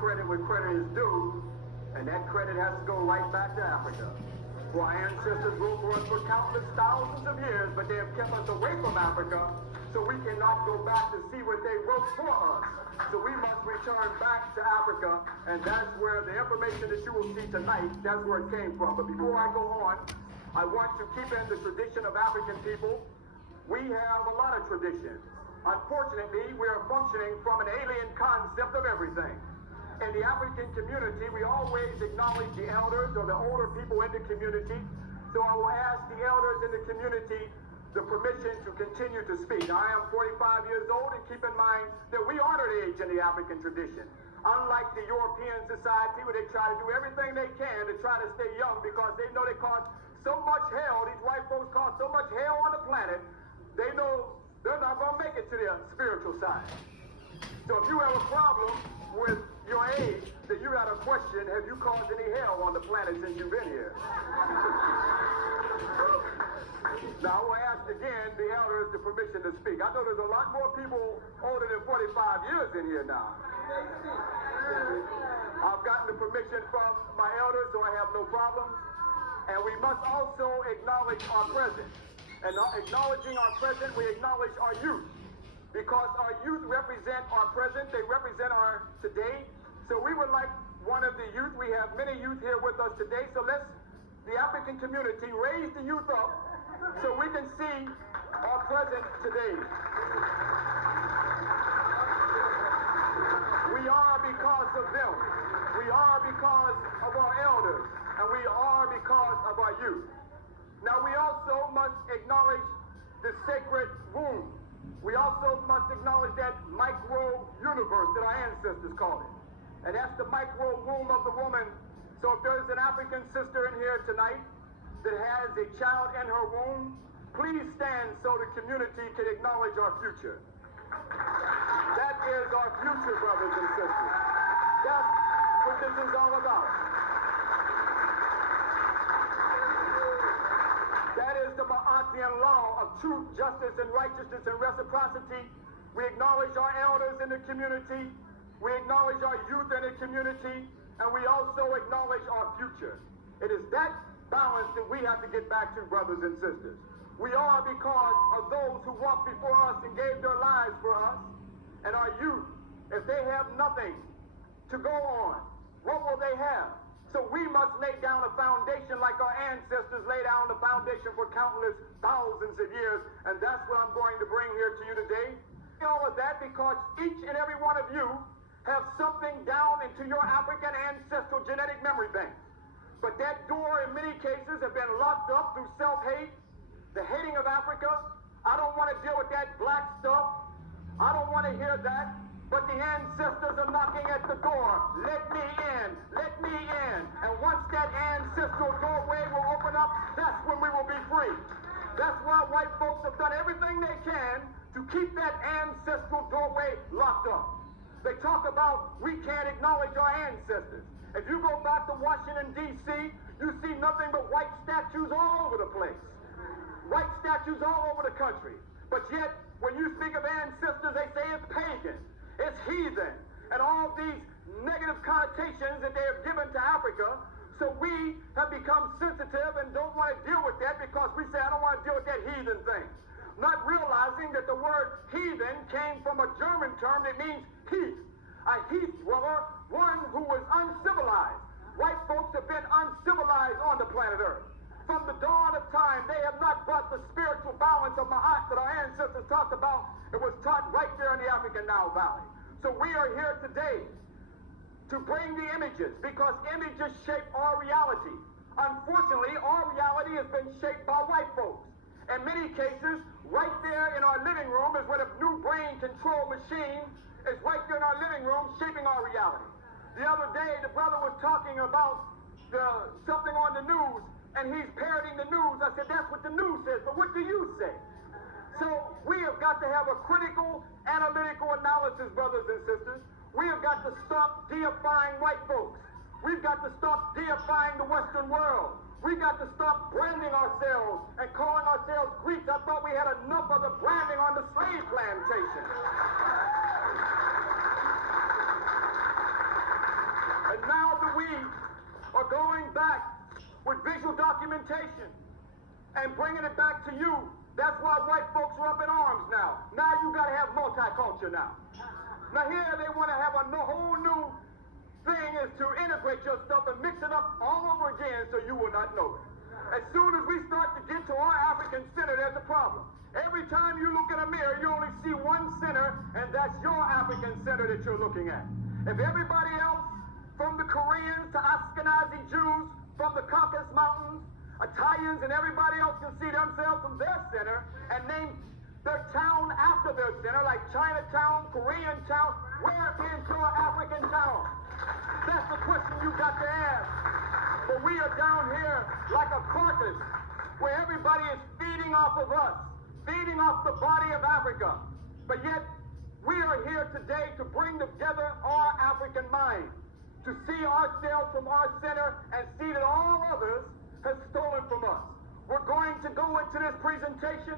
credit when credit is due, and that credit has to go right back to Africa. For our ancestors ruled for us for countless thousands of years, but they have kept us away from Africa, so we cannot go back to see what they wrote for us. So we must return back to Africa, and that's where the information that you will see tonight, that's where it came from. But before I go on, I want to keep in the tradition of African people. We have a lot of traditions. Unfortunately, we are functioning from an alien concept of everything. In the African community, we always acknowledge the elders or the older people in the community. So I will ask the elders in the community the permission to continue to speak. I am 45 years old, and keep in mind that we honor age in the African tradition. Unlike the European society, where they try to do everything they can to try to stay young because they know they cause so much hell, these white folks cause so much hell on the planet, they know they're not going to make it to their spiritual side. So if you have a problem with your age, then you got to question, have you caused any hell on the planet since you've been here? Now, I will ask again the elders the permission to speak. I know there's a lot more people older than 45 years in here now. I've gotten the permission from my elders, so I have no problems. And we must also acknowledge our present. And acknowledging our present, we acknowledge our youth. Because our youth represent our present, they represent our today. So we would like one of the youth, we have many youth here with us today, so let's, the African community, raise the youth up so we can see our present today. We are because of them. We are because of our elders, and we are because of our youth. Now we also must acknowledge the sacred womb. We also must acknowledge that micro-universe that our ancestors called it. And that's the micro-womb of the woman. So if there's an African sister in here tonight that has a child in her womb, please stand so the community can acknowledge our future. That is our future, brothers and sisters. That's what this is all about. That is the Ma'atian law of truth, justice, and righteousness and reciprocity. We acknowledge our elders in the community. We acknowledge our youth in the community. And we also acknowledge our future. It is that balance that we have to get back to, brothers and sisters. We are because of those who walked before us and gave their lives for us. And our youth, if they have nothing to go on, what will they have? So we must lay down a foundation like our ancestors laid down the foundation for countless thousands of years. And that's what I'm going to bring here to you today. All of that because each and every one of you have something down into your African ancestral genetic memory bank. But that door in many cases have been locked up through self-hate, the hating of Africa. I don't want to deal with that black stuff. I don't want to hear that. But the ancestors are knocking at the door. Let me in. Let me in. And once that ancestral doorway will open up, that's when we will be free. That's why white folks have done everything they can to keep that ancestral doorway locked up. They talk about we can't acknowledge our ancestors. If you go back to Washington, D.C., you see nothing but white statues all over the place. White statues all over the country. But yet, when you speak of ancestors, they say it's pagan, it's heathen, and all these negative connotations that they have given to Africa. So we have become sensitive and don't want to deal with that because we say, I don't want to deal with that heathen thing. Not realizing that the word heathen came from a German term that means heath. A heath dweller, one who was uncivilized. White folks have been uncivilized on the planet Earth. From the dawn of time, they have not brought the spiritual balance of Ma'at that our ancestors talked about. It was taught right there in the African Nile Valley. So we are here today to bring the images because images shape our reality. Unfortunately, our reality has been shaped by white folks. In many cases, right there in our living room is where the new brain control machine is right there in our living room shaping our reality. The other day, the brother was talking about something on the news, and he's parroting the news. I said, that's what the news says, but what do you say? So we have got to have a critical, analytical analysis, brothers and sisters. We have got to stop deifying white folks. We've got to stop deifying the Western world. We got to stop branding ourselves and calling ourselves Greeks. I thought we had enough of the branding on the slave plantation. And now that we are going back with visual documentation and bringing it back to you, that's why white folks are up in arms now. Now you got to have multiculture now. Now here they want to have a whole new thing is to integrate your stuff and mix it up all over again so you will not know it. As soon as we start to get to our African center, there's a problem. Every time you look in a mirror, you only see one center, and that's your African center that you're looking at. If everybody else, from the Koreans to Ashkenazi Jews, from the Caucasus Mountains, Italians, and everybody else can see themselves from their center and name their town after their center, like Chinatown, Korean town, where is your African town? That's the question you got to ask. But we are down here like a carcass where everybody is feeding off of us, feeding off the body of Africa. But yet, we are here today to bring together our African mind, to see ourselves from our center and see that all others have stolen from us. We're going to go into this presentation.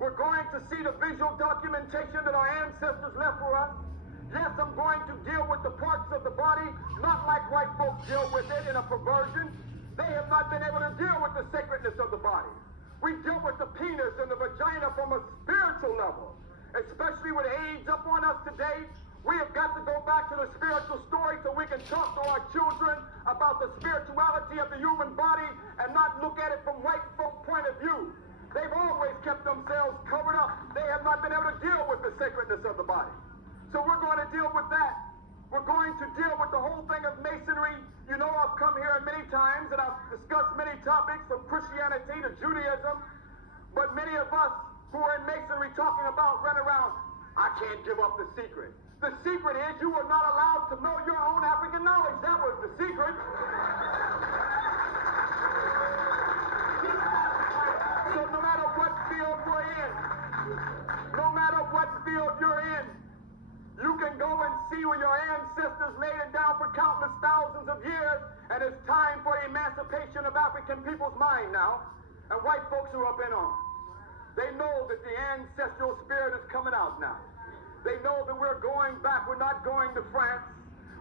We're going to see the visual documentation that our ancestors left for us. Yes, I'm going to deal with the parts of the body, not like white folks deal with it in a perversion. They have not been able to deal with the sacredness of the body. We deal with the penis and the vagina from a spiritual level. Especially with age up on us today, we have got to go back to the spiritual story so we can talk to our children about the spirituality of the human body and not look at it from white folk point of view. They've always kept themselves covered up. They have not been able to deal with the sacredness of the body. So we're going to deal with that. We're going to deal with the whole thing of Masonry. You know, I've come here many times and I've discussed many topics from Christianity to Judaism. But many of us who are in Masonry talking about run around, I can't give up the secret. The secret is you are not allowed to know your own African knowledge. That was the secret. So no matter what field we're in, no matter what field you're in, you can go and see where your ancestors laid it down for countless thousands of years, and it's time for the emancipation of African people's mind now, and white folks are up in arms. They know that the ancestral spirit is coming out now. They know that we're going back. We're not going to France.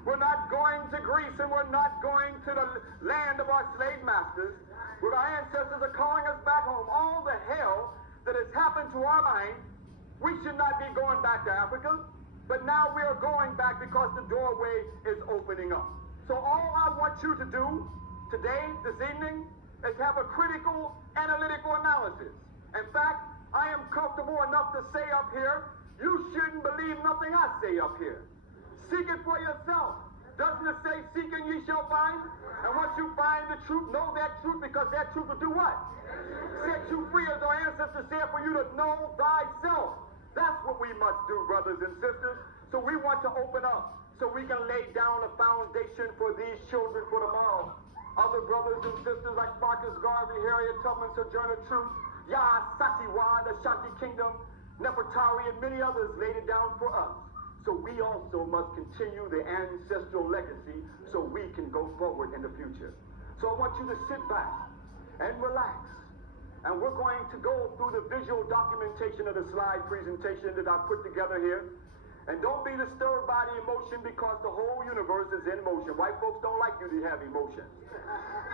We're not going to Greece, and we're not going to the land of our slave masters. Where our ancestors are calling us back home. All the hell that has happened to our mind, we should not be going back to Africa. But now we are going back because the doorway is opening up. So all I want you to do today, this evening, is have a critical, analytical analysis. In fact, I am comfortable enough to say up here, you shouldn't believe nothing I say up here. Seek it for yourself. Doesn't it say, seek and ye shall find? And once you find the truth, know that truth, because that truth will do what? Set you free, as our ancestors said, for you to know thyself. That's what we must do, brothers and sisters. So we want to open up so we can lay down a foundation for these children for tomorrow. Other brothers and sisters like Marcus Garvey, Harriet Tubman, Sojourner Truth, Yah Sasiwa, the Shanti Kingdom, Nefertari, and many others laid it down for us. So we also must continue the ancestral legacy so we can go forward in the future. So I want you to sit back and relax. And we're going to go through the visual documentation of the slide presentation that I put together here. And don't be disturbed by the emotion, because the whole universe is in motion. White folks don't like you to have emotions.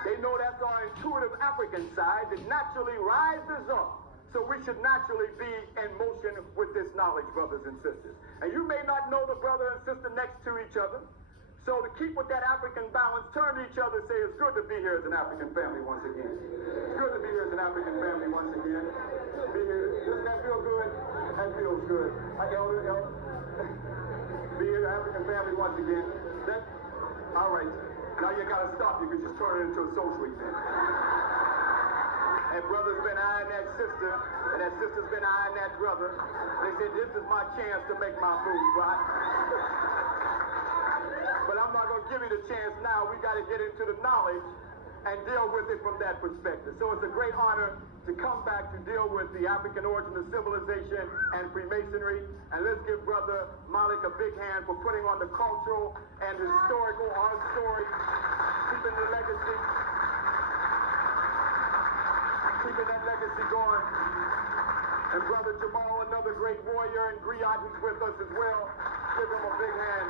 They know that's our intuitive African side that naturally rises up. So we should naturally be in motion with this knowledge, brothers and sisters. And you may not know the brother and sister next to each other. So to keep with that African balance, turn to each other and say, it's good to be here as an African family once again. It's good to be here as an African family once again. Be here. Doesn't that feel good? That feels good. Elder. Be here, the African family once again. All right. Now you got to stop. You can just turn it into a social event. And brother's been eyeing that sister, and that sister's been eyeing that brother. They said, this is my chance to make my move, right? But I'm not going to give you the chance now. We got to get into the knowledge and deal with it from that perspective. So it's a great honor to come back to deal with the African origin of civilization and Freemasonry. And let's give Brother Malik a big hand for putting on the cultural and historical art story, keeping the legacy, keeping that legacy going. And Brother Jamal, another great warrior, and Griot, who's with us as well. Give him a big hand.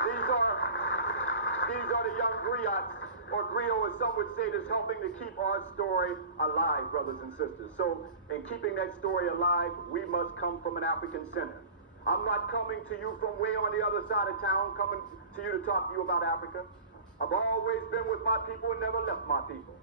These These are the young griots, or griot as some would say, that's helping to keep our story alive, brothers and sisters. So in keeping that story alive, we must come from an African center. I'm not coming to you from way on the other side of town, coming to you to talk to you about Africa. I've always been with my people and never left my people.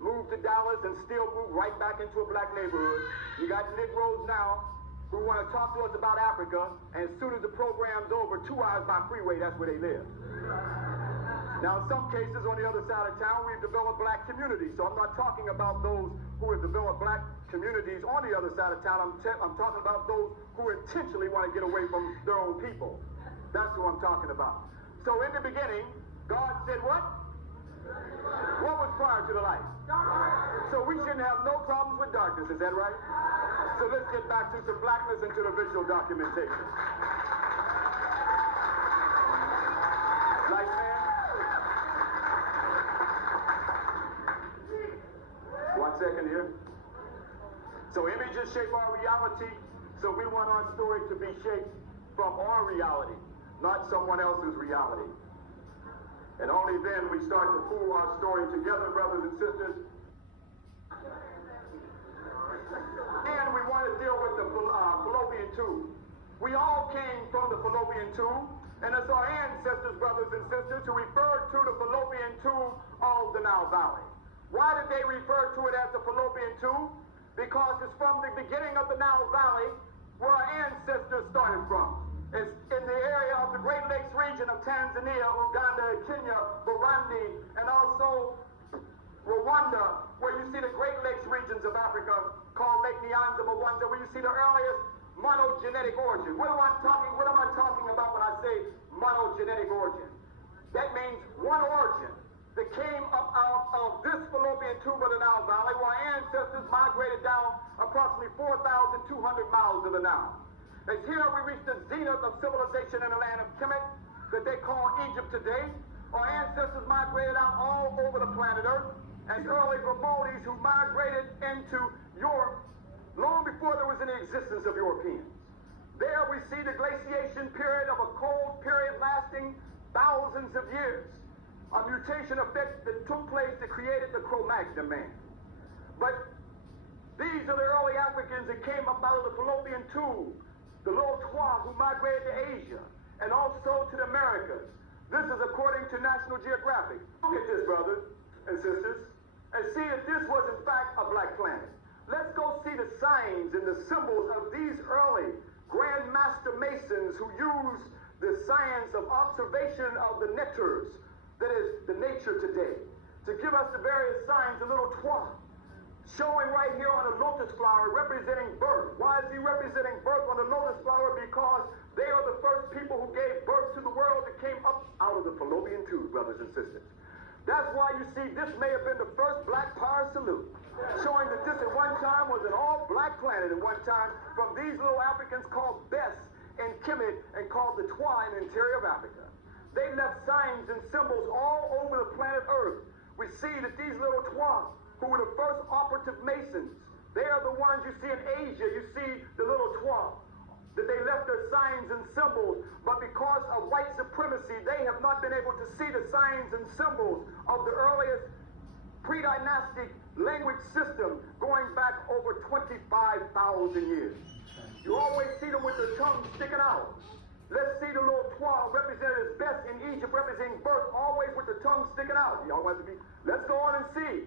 Moved to Dallas and still moved right back into a black neighborhood. You got Negroes now who want to talk to us about Africa, and as soon as the program's over, 2 hours by freeway, that's where they live. Now, in some cases, on the other side of town, we've developed black communities. So I'm not talking about those who have developed black communities on the other side of town. I'm talking about those who intentionally want to get away from their own people. That's who I'm talking about. So in the beginning, God said what? What was prior to the light? So we shouldn't have no problems with darkness. Is that right? So let's get back to some blackness and to the visual documentation. Light man? 1 second here. So images shape our reality, so we want our story to be shaped from our reality, not someone else's reality. And only then we start to pull our story together, brothers and sisters. And we want to deal with the fallopian tube. We all came from the fallopian tube, and it's our ancestors, brothers and sisters, who referred to the fallopian tube of the Nile Valley. Why did they refer to it as the fallopian tube? Because it's from the beginning of the Nile Valley where our ancestors started from. It's in the area of the Great Lakes region of Tanzania, Uganda, Kenya, Burundi, and also Rwanda, where you see the Great Lakes regions of Africa called Lake Nyanza, Rwanda, where you see the earliest monogenetic origin. What am I talking about when I say monogenetic origin? That means one origin that came up out of this fallopian tube of the Nile Valley, where our ancestors migrated down approximately 4,200 miles of the Nile. As here we reach the zenith of civilization in the land of Kemet, that they call Egypt today. Our ancestors migrated out all over the planet Earth, and early Brahmones who migrated into Europe long before there was any existence of Europeans. There we see the glaciation period of a cold period lasting thousands of years. A mutation effect that took place that created the Cro-Magnon man. But these are the early Africans that came up out of the fallopian tube, the little Twa who migrated to Asia, and also to the Americas. This is according to National Geographic. Look at this, brothers and sisters, and see if this was in fact a black planet. Let's go see the signs and the symbols of these early Grand Master Masons who used the science of observation of the neters, that is the nature today, to give us the various signs, the little Twa, showing right here on a lotus flower representing birth. Why is he representing birth on the lotus flower? Because they are the first people who gave birth to the world that came up out of the fallopian tube, brothers and sisters. That's why you see this may have been the first black power salute, showing that this at one time was an all-black planet at one time from these little Africans called Bes in Kemet and called the Twa in the interior of Africa. They left signs and symbols all over the planet Earth. We see that these little Twa, who were the first operative Masons, they are the ones you see in Asia. You see the little Twa, that they left their signs and symbols, but because of white supremacy, they have not been able to see the signs and symbols of the earliest pre-dynastic language system going back over 25,000 years. You always see them with their tongue sticking out. Let's see the little Twa represented as best in Egypt, representing birth, always with the tongue sticking out. Y'all want to be? Let's go on and see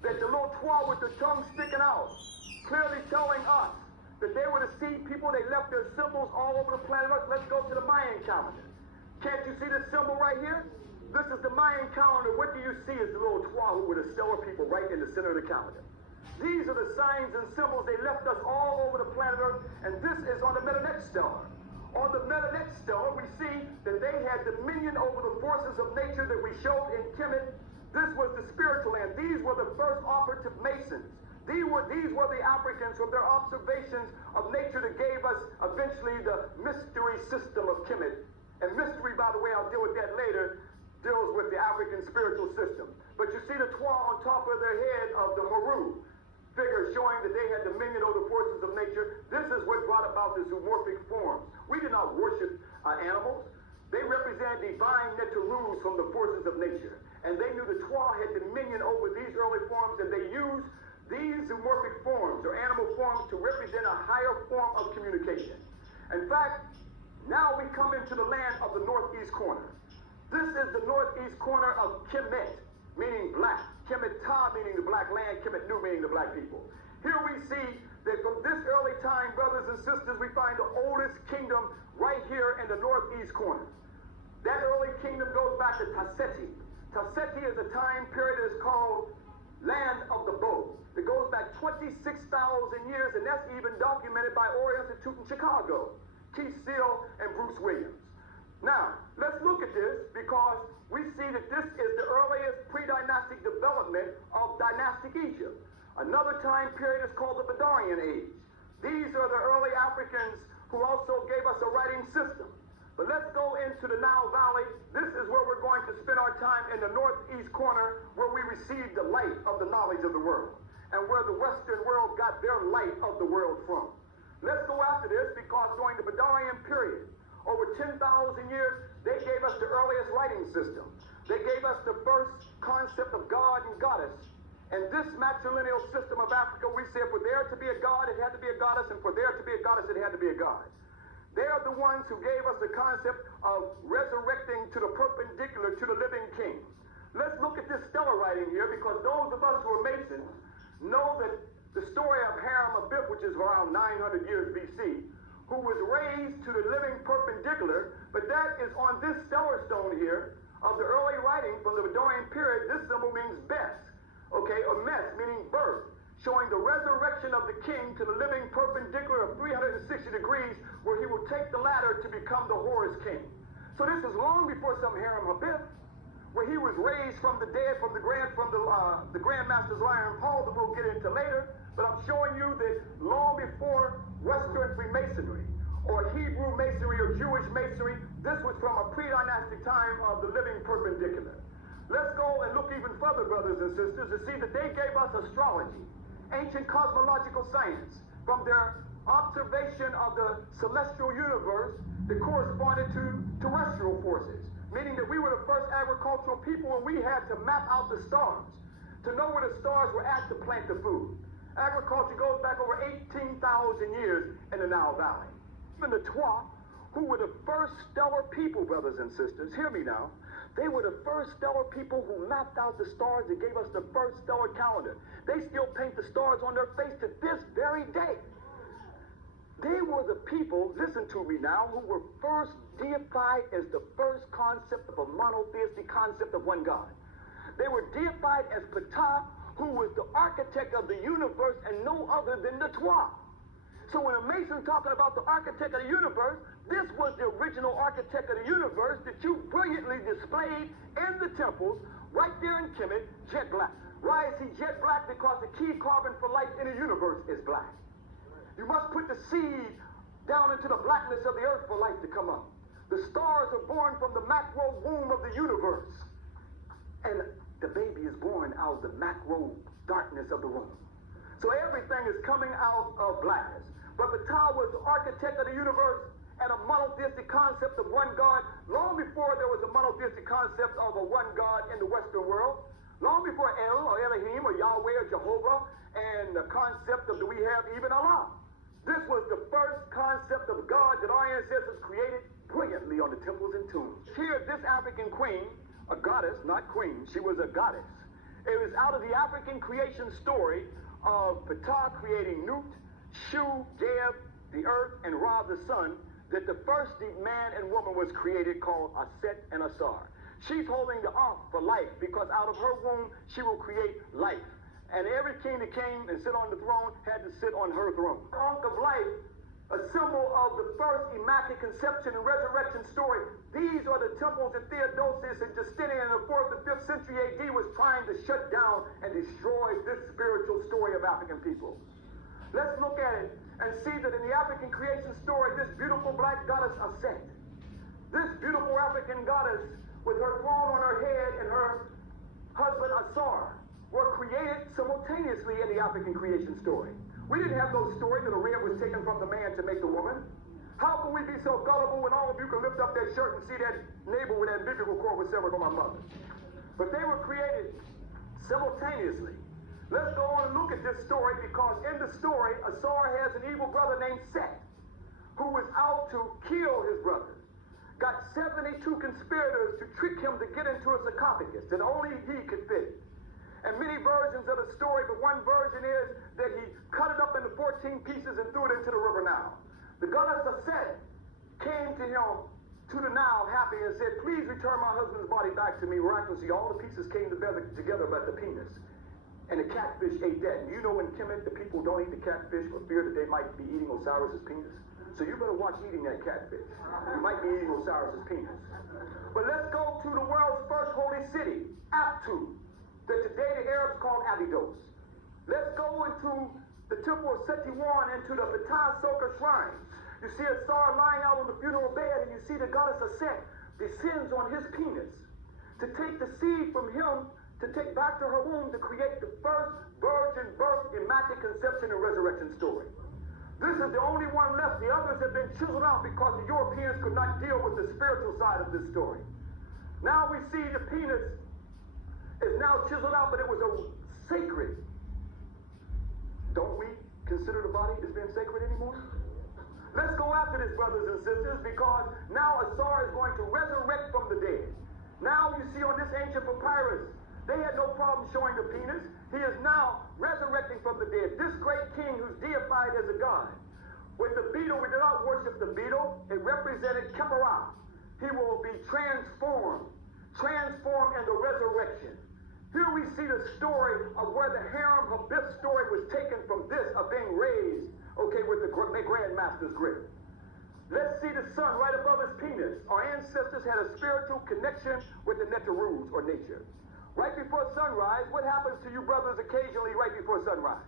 that the little Twa with the tongue sticking out, clearly telling us that they were the sea people. They left their symbols all over the planet Earth. Let's go to the Mayan calendar. Can't you see this symbol right here? This is the Mayan calendar. What do you see is the little Twa, who were the stellar people right in the center of the calendar. These are the signs and symbols. They left us all over the planet Earth, and this is on the Metallic star. On the Metallic star, we see that they had dominion over the forces of nature that we showed in Kemet. This was the spiritual land. These were the first operative Masons. These were the Africans from their observations of nature that gave us eventually the mystery system of Kemet. And mystery, by the way, I'll deal with that later, deals with the African spiritual system. But you see the Twa on top of their head of the Haru figure, showing that they had dominion over the forces of nature. This is what brought about the zoomorphic forms. We did not worship animals. They represent divine rules from the forces of nature. And they knew the Twa had dominion over these early forms, and they used these zoomorphic forms or animal forms to represent a higher form of communication. In fact, now we come into the land of the northeast corner. This is the northeast corner of Kemet, meaning black. Kemetah, meaning the black land. Kemetnu, meaning the black people. Here we see that from this early time, brothers and sisters, we find the oldest kingdom right here in the northeast corner. That early kingdom goes back to Taseti. Taseti is a time period that is called Land of the Bow. It goes back 26,000 years, and that's even documented by Oriole Institute in Chicago, Keith Steele and Bruce Williams. Now, let's look at this because we see that this is the earliest pre-dynastic development of dynastic Egypt. Another time period is called the Badarian Age. These are the early Africans who also gave us a writing system. But let's go into the Nile Valley. This is where we're going to spend our time in the northeast corner, where we received the light of the knowledge of the world and where the Western world got their light of the world from. Let's go after this because during the Badarian period, over 10,000 years, they gave us the earliest writing system. They gave us the first concept of God and goddess. And this matrilineal system of Africa, we said for there to be a god, it had to be a goddess, and for there to be a goddess, it had to be a god. They are the ones who gave us the concept of resurrecting to the perpendicular to the living king. Let's look at this stellar writing here, because those of us who are Masons know that the story of Hiram Abiff, which is around 900 years BC, who was raised to the living perpendicular, but that is on this stellar stone here of the early writing from the Badarian period. This symbol means best, okay, or mes, meaning birth, showing the resurrection of the king to the living perpendicular of 360 degrees, where he will take the ladder to become the Horus king. So this is long before some Hiram Abiff, where he was raised from the dead from the Grandmaster's Iron Paul that we'll get into later. But I'm showing you that long before Western Freemasonry or Hebrew Masonry or Jewish Masonry, this was from a pre-dynastic time of the living perpendicular. Let's go and look even further, brothers and sisters, to see that they gave us astrology, ancient cosmological science, from their observation of the celestial universe that corresponded to terrestrial forces, meaning that we were the first agricultural people and we had to map out the stars to know where the stars were at to plant the food. Agriculture goes back over 18,000 years in the Nile Valley. Even the Twa, who were the first stellar people, brothers and sisters, hear me now, they were the first stellar people who mapped out the stars and gave us the first stellar calendar. They still paint the stars on their face to this very day. They were the people, listen to me now, who were first deified as the first concept of a monotheistic concept of one God. They were deified as Ptah, who was the architect of the universe and no other than the Twa. So when a Mason talking about the architect of the universe, this was the original architect of the universe that you brilliantly displayed in the temples right there in Kemet, jet black. Why is he jet black? Because the key carbon for life in the universe is black. You must put the seed down into the blackness of the earth for life to come up. The stars are born from the macro womb of the universe. And the baby is born out of the macro darkness of the womb. So everything is coming out of blackness. But Ptah was the architect of the universe and a monotheistic concept of one God long before there was a monotheistic concept of a one God in the Western world. Long before El or Elohim or Yahweh or Jehovah and the concept of, do we have even Allah? This was the first concept of God that our ancestors created brilliantly on the temples and tombs. Here, this African queen, a goddess, not queen, she was a goddess. It was out of the African creation story of Ptah creating Nut, Shu, Geb, the earth, and Ra, the sun, that the first man and woman was created, called Aset and Asar. She's holding the Ankh for life, because out of her womb she will create life. And every king that came and sit on the throne had to sit on her throne. The Ankh of life, a symbol of the first immaculate conception and resurrection story. These are the temples that Theodosius and Justinian in the 4th and 5th century AD was trying to shut down and destroy this spiritual story of African people. Let's look at it and see that in the African creation story, this beautiful black goddess Aset, this beautiful African goddess with her throne on her head and her husband Asar were created simultaneously in the African creation story. We didn't have no story that a rib was taken from the man to make the woman. How can we be so gullible when all of you can lift up that shirt and see that neighbor with that umbilical cord was severed from my mother? But they were created simultaneously. Let's go on and look at this story, because in the story, Asar has an evil brother named Set, who was out to kill his brother. Got 72 conspirators to trick him to get into a sarcophagus that only he could fit. And many versions of the story, but one version is that he cut it up into 14 pieces and threw it into the river Nile. The goddess of Set came to him, to the Nile, happy, and said, please return my husband's body back to me. Miraculously, all the pieces came together but the penis. And the catfish ate that. You know in Kemet, the people don't eat the catfish for fear that they might be eating Osiris's penis. So you better watch eating that catfish. You might be eating Osiris's penis. But let's go to the world's first holy city, Aptu, that today the Arabs call Abydos. Let's go into the temple of Setiwan, into the Ptah Soka shrine. You see Asar lying out on the funeral bed, and you see the goddess of Set descends on his penis to take the seed from him to take back to her womb to create the first virgin birth, immaculate conception, and resurrection story. This is the only one left. The others have been chiseled out because the Europeans could not deal with the spiritual side of this story. Now we see the penis is now chiseled out, but it was a sacred. Don't we consider the body as being sacred anymore? Let's go after this, brothers and sisters, because now Asar is going to resurrect from the dead. Now you see on this ancient papyrus, they had no problem showing the penis. He is now resurrecting from the dead. This great king who's deified as a god. With the beetle, we do not worship the beetle. It represented Keparah. He will be transformed in the resurrection. Here we see the story of where the harem of this story was taken from this of being raised, okay, with the Grand Master's grip. Let's see the sun right above his penis. Our ancestors had a spiritual connection with the Netarus, or nature. Right before sunrise, what happens to you brothers occasionally right before sunrise?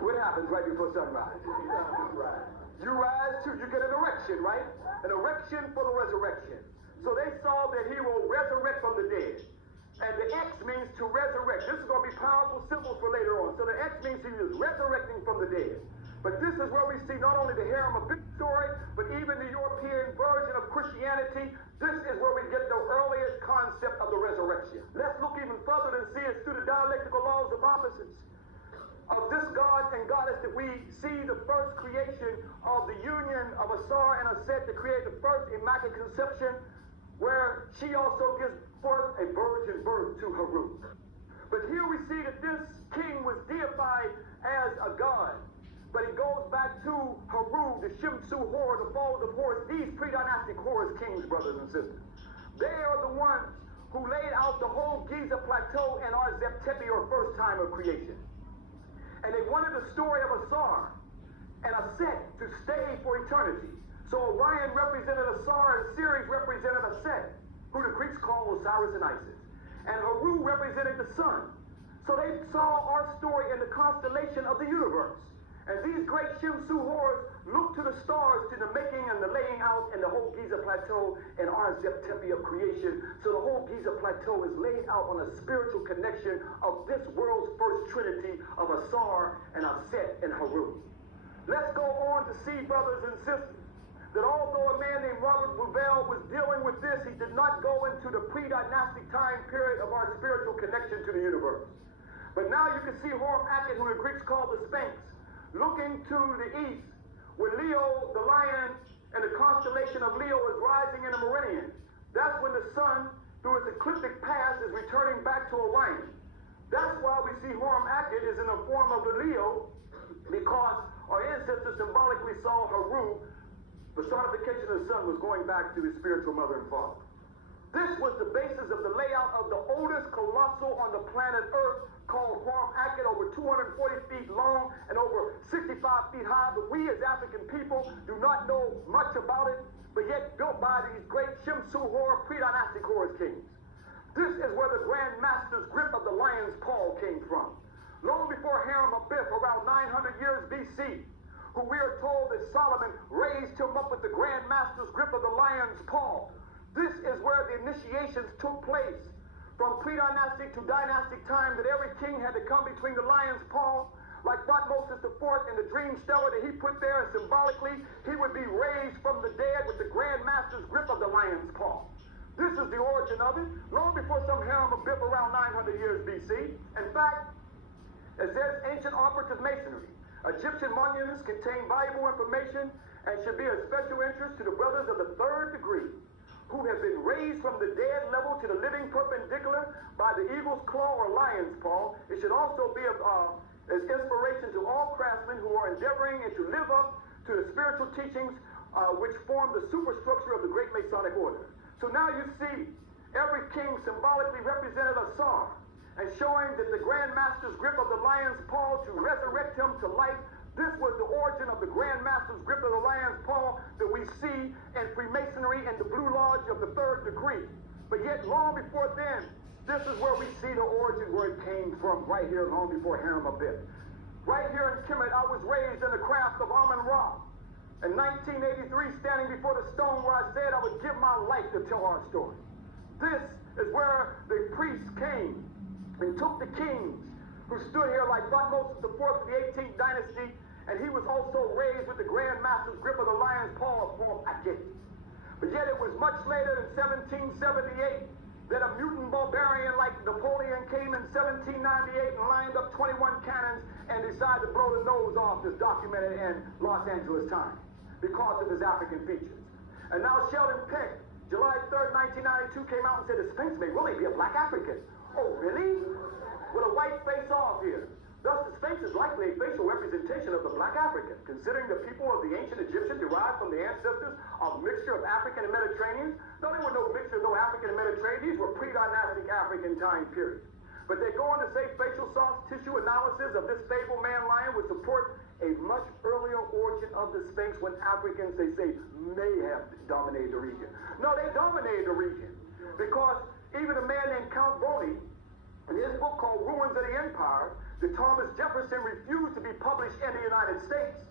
What happens right before sunrise? You rise too. You get an erection, right? An erection for the resurrection. So they saw that he will resurrect from the dead. And the X means to resurrect. This is going to be powerful symbols for later on. So the X means he is resurrecting from the dead. But this is where we see not only the harem of this story, but even the European version of Christianity. This is where we get the earliest concept of the resurrection. Let's look even further and see it through the dialectical laws of opposites. Of this god and goddess that we see the first creation of the union of Asar and Aset to create the first immaculate conception, where she also gives forth a virgin birth to Haru. But here we see that this king was deified as a god. But it goes back to Haru, the Shimsu Hor, the falls of Horus, these pre-dynastic Horus kings, brothers and sisters. They are the ones who laid out the whole Giza Plateau and our Zep-Tepi, or first time of creation. And they wanted the story of Asar and Aset to stay for eternity. So Orion represented Asar and Ceres represented Aset, who the Greeks call Osiris and Isis. And Haru represented the sun. So they saw our story in the constellation of the universe. And these great Shimsu Hors looked to the stars to the making and the laying out in the whole Giza Plateau and our Zep-Tepi of creation. So the whole Giza Plateau is laid out on a spiritual connection of this world's first trinity of Asar and Aset and Haru. Let's go on to see, brothers and sisters, that although a man named Robert Bouvel was dealing with this, he did not go into the pre-dynastic time period of our spiritual connection to the universe. But now you can see Horem Akhet, who the Greeks call the Sphinx, looking to the east, where Leo, the lion, and the constellation of Leo is rising in the meridian. That's when the sun, through its ecliptic path, is returning back to Orion. That's why we see Horem Akhet is in the form of the Leo, because our ancestors symbolically saw Haru. Personification of the sun was going back to his spiritual mother and father. This was the basis of the layout of the oldest colossal on the planet Earth, called Horem Akhet, over 240 feet long and over 65 feet high. But we as African people do not know much about it, but yet built by these great Shimsu Hor, pre-dynastic Horus kings. This is where the Grand Master's grip of the lion's paw came from. Long before Harem Abith, around 900 years BC, who we are told that Solomon raised him up with the Grand Master's grip of the lion's paw. This is where the initiations took place. From pre-dynastic to dynastic time, that every king had to come between the lion's paw like Thutmose IV in the dream stellar that he put there, and symbolically, he would be raised from the dead with the Grand Master's grip of the lion's paw. This is the origin of it, long before some harem of Bip around 900 years BC. In fact, it says ancient operative masonry. Egyptian monuments contain valuable information and should be of special interest to the brothers of the third degree, who have been raised from the dead level to the living perpendicular by the eagle's claw or lion's paw. It should also be as inspiration to all craftsmen who are endeavoring and to live up to the spiritual teachings which form the superstructure of the great Masonic order. So now you see every king symbolically represented a sword, and showing that the Grand Master's grip of the lion's paw to resurrect him to life. This was the origin of the Grand Master's grip of the lion's paw that we see in Freemasonry and the Blue Lodge of the third degree. But yet long before then, this is where we see the origin where it came from, right here long before Harem Abib. Right here in Kemet, I was raised in the craft of Amun-Ra. In 1983, standing before the stone where I said I would give my life to tell our story. This is where the priests came and took the kings who stood here like Thutmose IV of the 18th dynasty, and he was also raised with the Grand Master's grip of the lion's paw upon Akhet. But yet it was much later in 1778 that a mutant barbarian like Napoleon came in 1798 and lined up 21 cannons and decided to blow the nose off, as documented in Los Angeles Times, because of his African features. And now Sheldon Peck, July 3rd, 1992, came out and said the Sphinx may really be a black African. Oh, really? With a white face off here. Thus, the Sphinx is likely a facial representation of the black African, considering the people of the ancient Egyptians derived from the ancestors of a mixture of African and Mediterranean. No, there were no mixture of no African and Mediterranean. These were pre-dynastic African time periods. But they go on to say facial soft tissue analysis of this fabled man lion would support a much earlier origin of the Sphinx when Africans, they say, may have dominated the region. No, they dominated the region because even a man named Count Boney, in his book called Ruins of the Empire, that Thomas Jefferson refused to be published in the United States,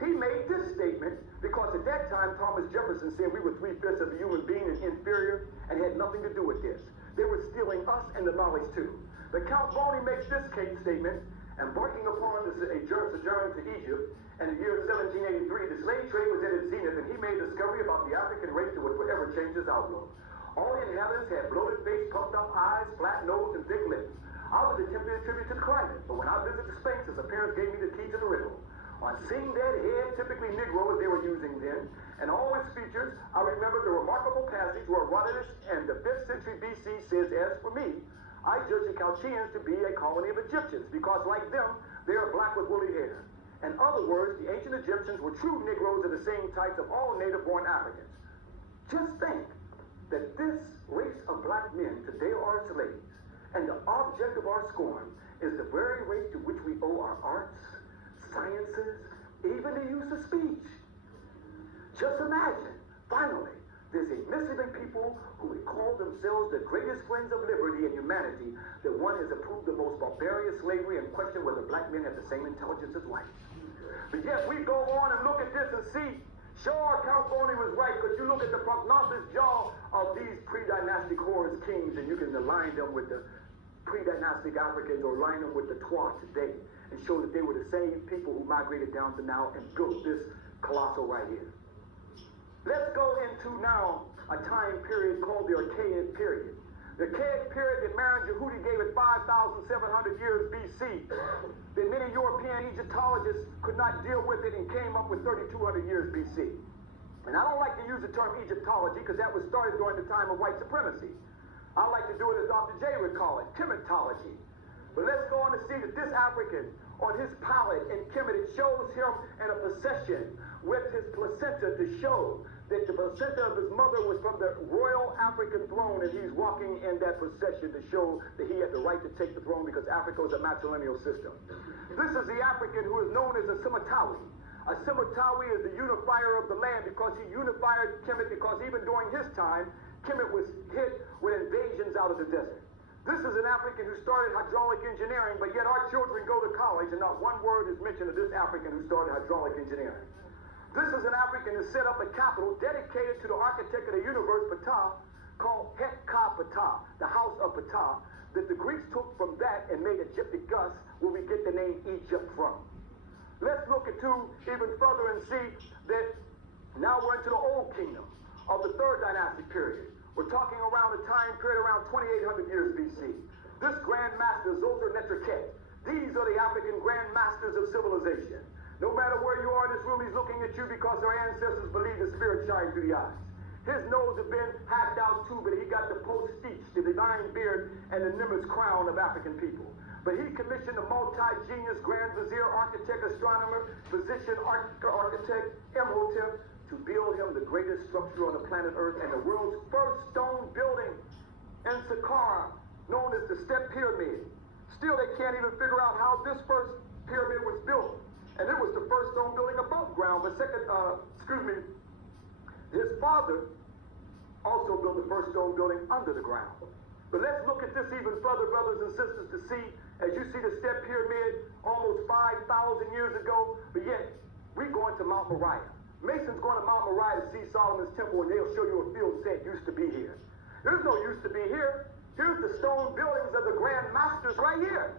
he made this statement because at that time Thomas Jefferson said we were 3/5 of a human being and inferior and had nothing to do with this. They were stealing us and the knowledge too. But Count Boney makes this statement, embarking upon a sojourn to Egypt in the year 1783, the slave trade was at its zenith, and he made a discovery about the African race that would forever change his outlook. All the inhabitants had bloated face, puffed up eyes, flat nose, and thick lips. I was attempting to attribute to the climate, but when I visited the Sphinx, his appearance gave me the key to the riddle. On seeing that head, typically Negro as they were using then, and all his features, I remembered the remarkable passage where Herodotus in the 5th century BC says, as for me, I judge the Chaldeans to be a colony of Egyptians, because like them, they are black with woolly hair. In other words, the ancient Egyptians were true Negroes of the same types of all native-born Africans. Just think that this race of black men today are slaves, and the object of our scorn is the very race to which we owe our arts, sciences, even the use of speech. Just imagine, finally, there's a missing people who would call themselves the greatest friends of liberty and humanity, that one has approved the most barbarious slavery and question whether black men have the same intelligence as whites. But yet we go on and look at this and see, sure, Count Boney was right, because you look at the prognosis jaw of these pre-dynastic Horus kings, and you can align them with the pre-dynastic Africans or line them with the Twa today, and show that they were the same people who migrated down to now and built this colossal right here. Let's go into now a time period called the Archaic period. The Archaic period that Marin Jehudi gave it 5,700 years BC, that many European Egyptologists could not deal with it and came up with 3,200 years BC. And I don't like to use the term Egyptology because that was started during the time of white supremacy. I like to do it as Dr. J would call it, Kemetology. But let's go on to see that this African, on his palette in Kemet, it shows him in a procession with his placenta to show that the placenta of his mother was from the royal African throne, and he's walking in that procession to show that he had the right to take the throne because Africa was a matrilineal system. This is the African who is known as a Simatawi. A Simatawi is the unifier of the land because he unified Kemet, because even during his time, Kemet was hit with invasions out of the desert. This is an African who started hydraulic engineering, but yet our children go to college and not one word is mentioned of this African who started hydraulic engineering. This is an African who set up a capital dedicated to the architect of the universe, Ptah, called Het Ka Ptah, the house of Ptah. that the Greeks took from that and made Egyptic Gus, where we get the name Egypt from. Let's look into even further and see that now we're into the Old Kingdom of the Third Dynastic period. We're talking around a time period around 2800 years BC. This Grand Master, Zoser Neterket, these are the African Grand Masters of civilization. No matter where you are in this room, he's looking at you because our ancestors believe the spirit shines through the eyes. His nose had been hacked out too, but he got the post-speech, the divine beard, and the nimbus crown of African people. But he commissioned a multi-genius Grand Vizier, architect, astronomer, physician, architect, Imhotep, to build him the greatest structure on the planet Earth and the world's first stone building in Saqqara, known as the Step Pyramid. Still, they can't even figure out how this first pyramid was built. And it was the first stone building above ground. But his father also built the first stone building under the ground. But let's look at this even further, brothers and sisters, to see, as you see the Step Pyramid almost 5,000 years ago, but yet we're going to Mount Moriah. Mason's going to Mount Moriah to see Solomon's temple, and they'll show you a field set used to be here. There's no used to be here. Here's the stone buildings of the Grand Masters right here.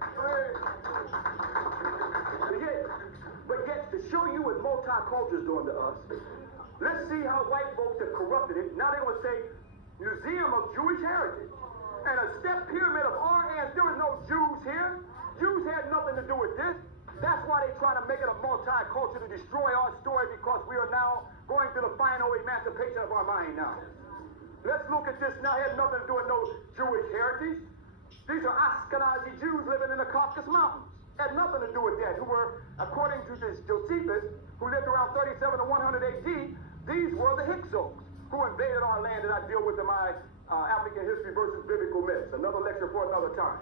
But yet, to show you what multiculture's doing to us, let's see how white folks have corrupted it. Now they're going to say, Museum of Jewish Heritage. And a Step Pyramid of our ants. There was no Jews here. Jews had nothing to do with this. That's why they try to make it a multicultural to destroy our story, because we are now going through the final emancipation of our mind now. Let's look at this now. It had nothing to do with no Jewish heritage. These are Ashkenazi Jews living in the Caucasus Mountains. Had nothing to do with that. Who were, according to this Josephus, who lived around 37 to 100 AD, these were the Hyksos who invaded our land that I deal with in my African history versus biblical myths. Another lecture for another time.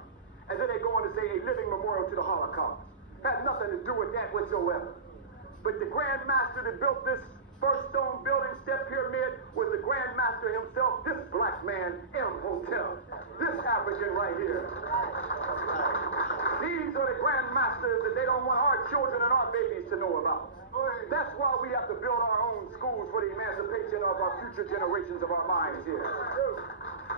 And then they go on to say a living memorial to the Holocaust. Had nothing to do with that whatsoever. But the Grand Master that built this first stone building, Step Pyramid, was the Grand Master himself, this black man, Imhotep. This African right here. These are the Grand Masters that they don't want our children and our babies to know about. That's why we have to build our own schools for the emancipation of our future generations of our minds here.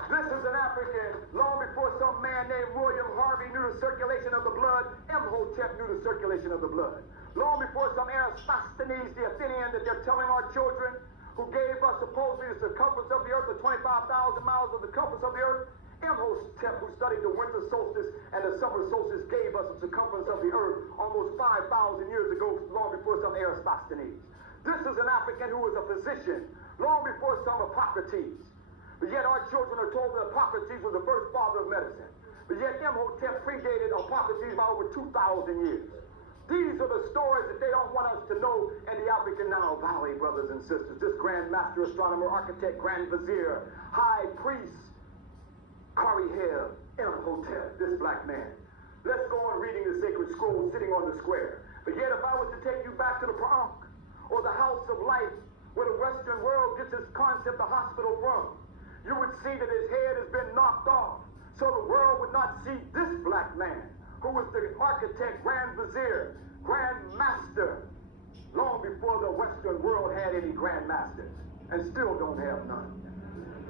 This is an African, long before some man named William Harvey knew the circulation of the blood, Imhotep knew the circulation of the blood. Long before some Eratosthenes, the Athenian, that they're telling our children, who gave us supposedly the circumference of the earth, the 25,000 miles of the circumference of the earth, Imhotep, who studied the winter solstice and the summer solstice, gave us the circumference of the earth almost 5,000 years ago, long before some Eratosthenes. This is an African who was a physician, long before some Hippocrates. But yet our children are told that Hippocrates was the first father of medicine. But yet Imhotep predated Hippocrates by over 2,000 years. These are the stories that they don't want us to know in the African Nile Valley, brothers and sisters. This Grand Master, astronomer, architect, Grand Vizier, High Priest, Karihel, Imhotep, this black man. Let's go on reading the sacred scroll sitting on the square. But yet if I was to take you back to the Pa'ank, or the House of Life, where the Western world gets its concept of hospital from, you would see that his head has been knocked off, so the world would not see this black man, who was the architect, Grand Vizier, Grand Master, long before the Western world had any Grand Masters, and still don't have none.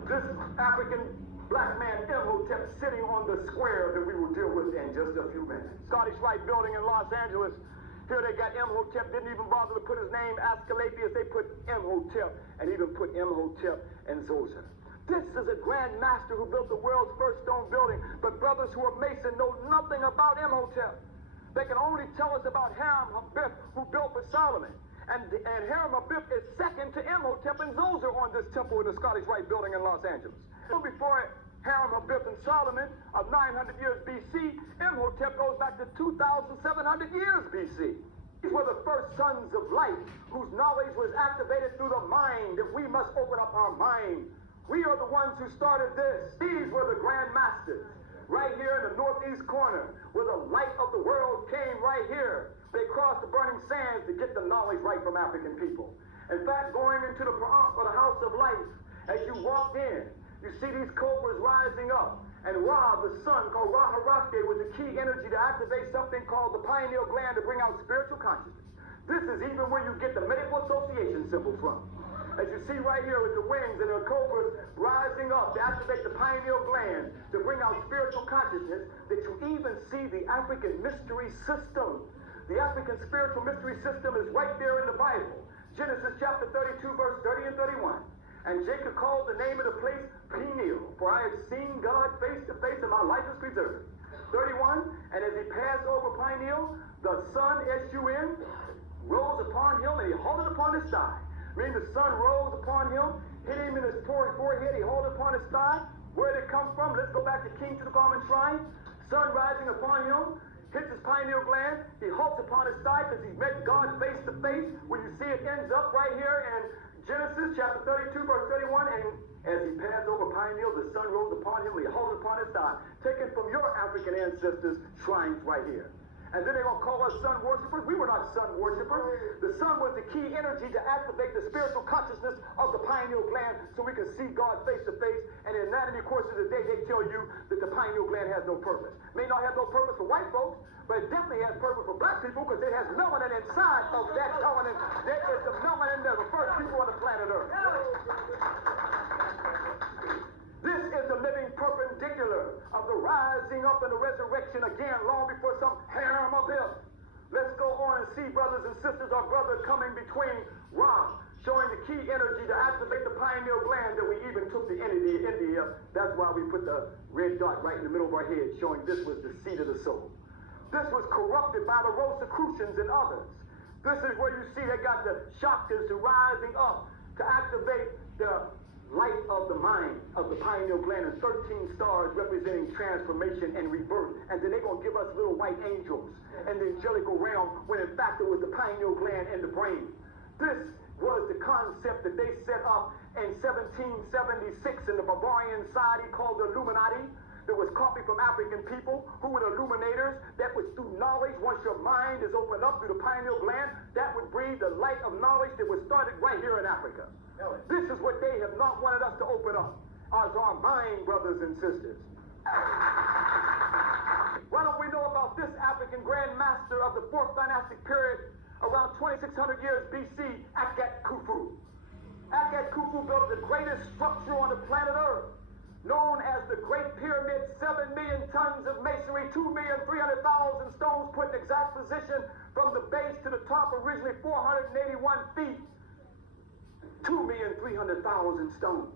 This African black man, Imhotep, sitting on the square that we will deal with in just a few minutes. Scottish Rite Building in Los Angeles. Here they got Imhotep, didn't even bother to put his name, Asclepius, they put Imhotep, and even put Imhotep and Zoser. This is a Grand Master who built the world's first stone building, but brothers who are Mason know nothing about Imhotep. They can only tell us about Hiram-Abip, who built for Solomon. And Hiram-Abip is second to Imhotep and Zoser on this temple in the Scottish Rite Building in Los Angeles. Before Hiram-Abip and Solomon of 900 years BC, Imhotep goes back to 2,700 years BC. These were the first sons of light, whose knowledge was activated through the mind, that we must open up our mind. We are the ones who started this. These were the Grand Masters. Right here in the northeast corner, where the light of the world came right here. They crossed the burning sands to get the knowledge right from African people. In fact, going into the Pa'ank, or the House of Life, as you walked in, you see these cobras rising up. And Ra, the sun, called Ra-Harakte, was the key energy to activate something called the pineal gland to bring out spiritual consciousness. This is even where you get the medical association symbol from. As you see right here with the wings and the cobras rising up to activate the pineal gland to bring out spiritual consciousness, that you even see the African mystery system. The African spiritual mystery system is right there in the Bible. Genesis chapter 32, verse 30 and 31. And Jacob called the name of the place Peniel, for I have seen God face to face and my life is preserved. 31, and as he passed over Peniel, the sun, S-U-N, rose upon him and he halted upon his thigh. Meaning the sun rose upon him, hit him in his forehead, he halted upon his thigh. Where did it come from? Let's go back to King Tutankhamun shrine. Sun rising upon him, hits his pineal gland, he halts upon his thigh because he met God face to face. When you see it ends up right here in Genesis chapter 32, verse 31, and as he passed over Peniel, the sun rose upon him, he halted upon his thigh. Taken from your African ancestors' shrines right here. And then they're going to call us sun worshipers. We were not sun worshipers. The sun was the key energy to activate the spiritual consciousness of the pineal gland so we can see God face to face. And in anatomy courses today, they tell you that the pineal gland has no purpose. May not have no purpose for white folks, but it definitely has purpose for black people because it has melanin inside of that melanin. There is the melanin that the first people on the planet Earth. This is the living perpendicular of the rising up and the resurrection again long before some harem of him. Let's go on and see, brothers and sisters, our brother coming between Ra, showing the key energy to activate the pineal gland that we even took to India. That's why we put the red dot right in the middle of our head, showing this was the seat of the soul. This was corrupted by the Rosicrucians and others. This is where you see they got the Shaktas rising up to activate the light of the mind of the pineal gland and 13 stars representing transformation and rebirth. And then they're going to give us little white angels in the angelical realm when in fact it was the pineal gland and the brain. This was the concept that they set up in 1776 in the barbarian society called the Illuminati. That was copied from African people who were the illuminators. That was through knowledge. Once your mind is opened up through the pineal gland, that would breathe the light of knowledge that was started right here in Africa. This is what they have not wanted us to open up, as our mind, brothers and sisters. Why don't we know about this African Grand Master of the 4th dynastic period, around 2600 years BC, Akat Khufu. Akat Khufu built the greatest structure on the planet Earth, known as the Great Pyramid. 7 million tons of masonry, 2,300,000 stones put in exact position from the base to the top, originally 481 feet. 2,300,000 stones.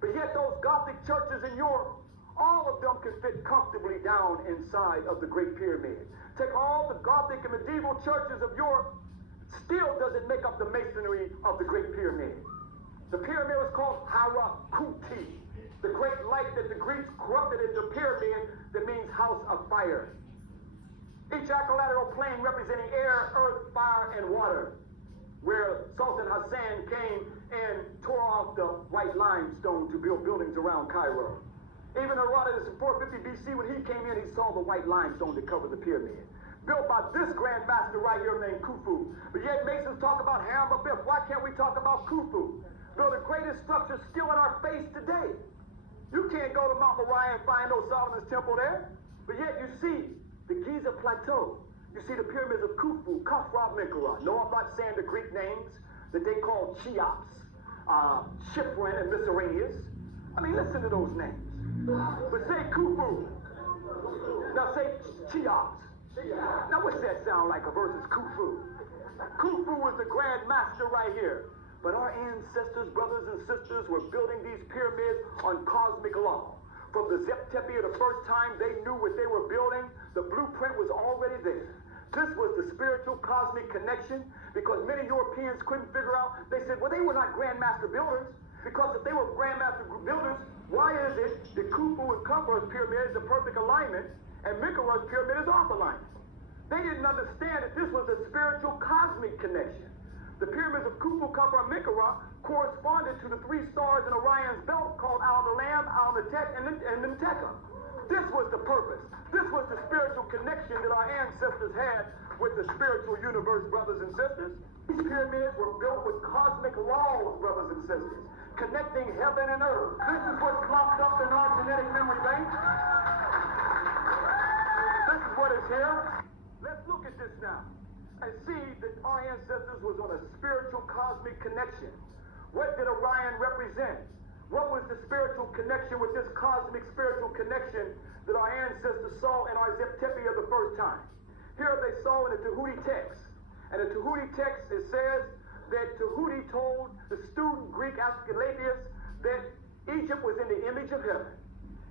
But yet those Gothic churches in Europe, all of them can fit comfortably down inside of the Great Pyramid. Take all the Gothic and medieval churches of Europe, still doesn't make up the masonry of the Great Pyramid. The pyramid was called Harakuti, the great light that the Greeks corrupted into pyramid, that means house of fire. Each equilateral plane representing air, earth, fire, and water, where Sultan Hassan came and tore off the white limestone to build buildings around Cairo. Even Herodotus in 450 BC, when he came in, he saw the white limestone that covered the pyramid. Built by this Grand Master right here named Khufu. But yet Masons talk about Harem Abiff. Why can't we talk about Khufu? Built the greatest structure still in our face today. You can't go to Mount Moriah and find no Solomon's temple there. But yet you see the Giza Plateau. You see the pyramids of Khufu, Khafra, Menkaure. No, I'm not saying the Greek names that they call Cheops, Shifrin, and Miscellaneous. I mean, listen to those names. But say Khufu. Now say Cheops. Now what's that sound like versus Khufu? Khufu was the Grand Master right here. But our ancestors, brothers and sisters, were building these pyramids on cosmic law. From the Zep-Tepi, the first time they knew what they were building, the blueprint was already there. This was the spiritual cosmic connection, because many Europeans couldn't figure out. They said, well, they were not Grandmaster builders, because if they were Grandmaster builders, why is it that Khufu and Khafra's pyramid is a perfect alignment and Menkaure's pyramid is off alignment? They didn't understand that this was a spiritual cosmic connection. The pyramids of Khufu, Khafra, and Menkaure corresponded to the 3 stars in Orion's belt called Al-Dalam, Al-Natek, and Nemteka. This was the purpose. This was the spiritual connection that our ancestors had with the spiritual universe, brothers and sisters. These pyramids were built with cosmic laws, brothers and sisters, connecting heaven and earth. This is what's locked up in our genetic memory bank. This is what is here. Let's look at this now and see that our ancestors was on a spiritual cosmic connection What did Orion represent? What was the spiritual connection with this cosmic spiritual connection that our ancestors saw in our Zeptepia the first time? Here they saw in the Tahuti text. And the Tahuti text, it says that Tahuti told the student Greek Asclepius that Egypt was in the image of heaven.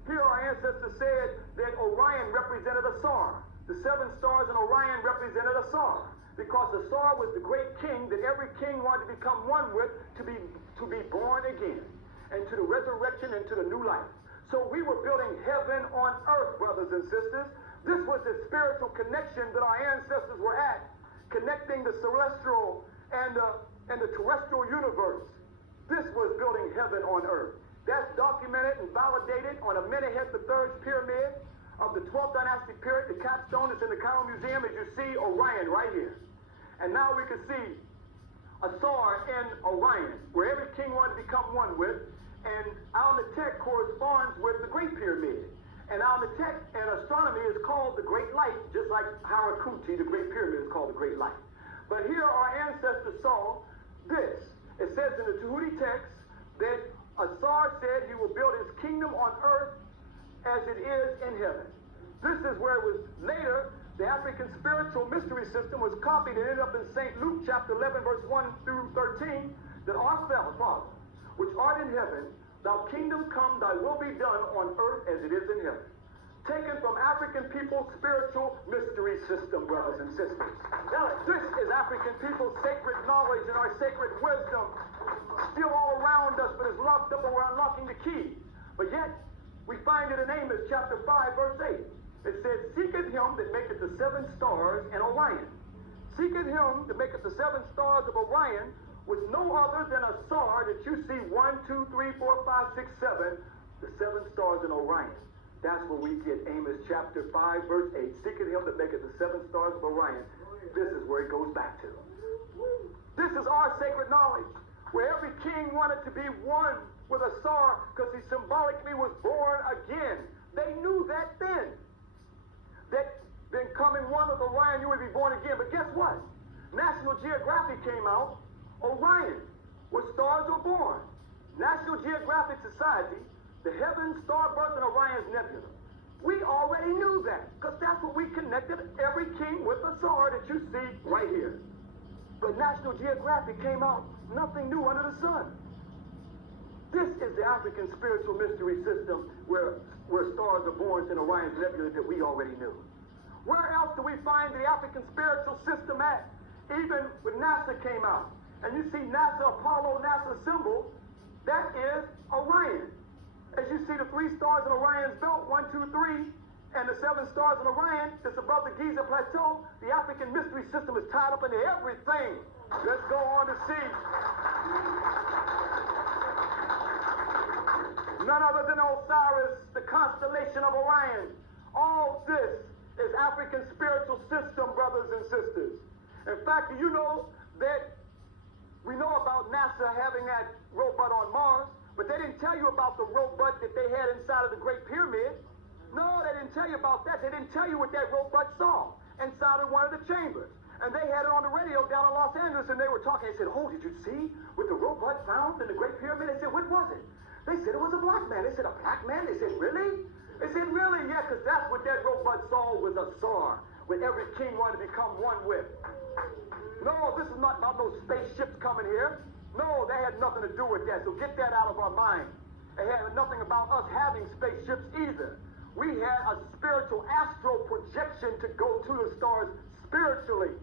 Here our ancestors said that Orion represented a star. The 7 stars in Orion represented a star, because the star was the great king that every king wanted to become one with, to be born again, and to the resurrection and to the new life. So we were building heaven on earth, brothers and sisters. This was the spiritual connection that our ancestors were at, connecting the celestial and the terrestrial universe. This was building heaven on earth. That's documented and validated on Amenhotep III's pyramid of the 12th dynastic period. The capstone is in the Cairo Museum, as you see Orion right here. And now we can see a star in Orion, where every king wanted to become one with, and Al-Natek corresponds with the Great Pyramid. And Al-Natek in astronomy is called the Great Light, just like Harakuti, the Great Pyramid, is called the Great Light. But here our ancestors saw this. It says in the Tahuti text that Asar said he will build his kingdom on earth as it is in heaven. This is where it was later, the African spiritual mystery system was copied and ended up in St. Luke chapter 11, verse 1 through 13, that our Father, which art in heaven, thy kingdom come, thy will be done on earth as it is in heaven. Taken from African people's spiritual mystery system, brothers and sisters. Now, this is African people's sacred knowledge and our sacred wisdom, still all around us, but is locked up and we're unlocking the key. But yet, we find it in Amos chapter 5, verse 8. It says, seeketh him that maketh the 7 stars in Orion. Seeketh him that maketh the 7 stars of Orion, with no other than a star that you see 1, 2, 3, 4, 5, 6, 7, the 7 stars in Orion. That's where we get Amos chapter 5, verse 8. Seeketh him that maketh the 7 stars of Orion. This is where it goes back to. This is our sacred knowledge, where every king wanted to be one with a star because he symbolically was born again. They knew that then. That becoming one with Orion, you would be born again. But guess what? National Geographic came out. Orion, where stars were born. National Geographic Society, the heavens, star birth, and Orion's nebula. We already knew that, because that's what we connected every king with a star that you see right here. But National Geographic came out, nothing new under the sun. This is the African spiritual mystery system where stars are born in Orion's nebula that we already knew. Where else do we find the African spiritual system at? Even when NASA came out, and you see NASA, Apollo, NASA symbol, that is Orion. As you see the 3 stars in Orion's belt, 1, 2, 3, and the 7 stars in Orion that's above the Giza Plateau, the African mystery system is tied up into everything. Let's go on to see. None other than Osiris, the constellation of Orion. All this is African spiritual system, brothers and sisters. In fact, do you know that we know about NASA having that robot on Mars, but they didn't tell you about the robot that they had inside of the Great Pyramid. No, they didn't tell you about that. They didn't tell you what that robot saw inside of one of the chambers. And they had it on the radio down in Los Angeles, and they were talking. They said, oh, did you see what the robot found in the Great Pyramid? They said, what was it? They said it was a black man. They said, a black man? They said, really? They said, really? Yeah, because that's what that robot saw, was a star, where every king wanted to become one with. No, this is not about those spaceships coming here. No, they had nothing to do with that, so get that out of our mind. It had nothing about us having spaceships either. We had a spiritual astral projection to go to the stars spiritually.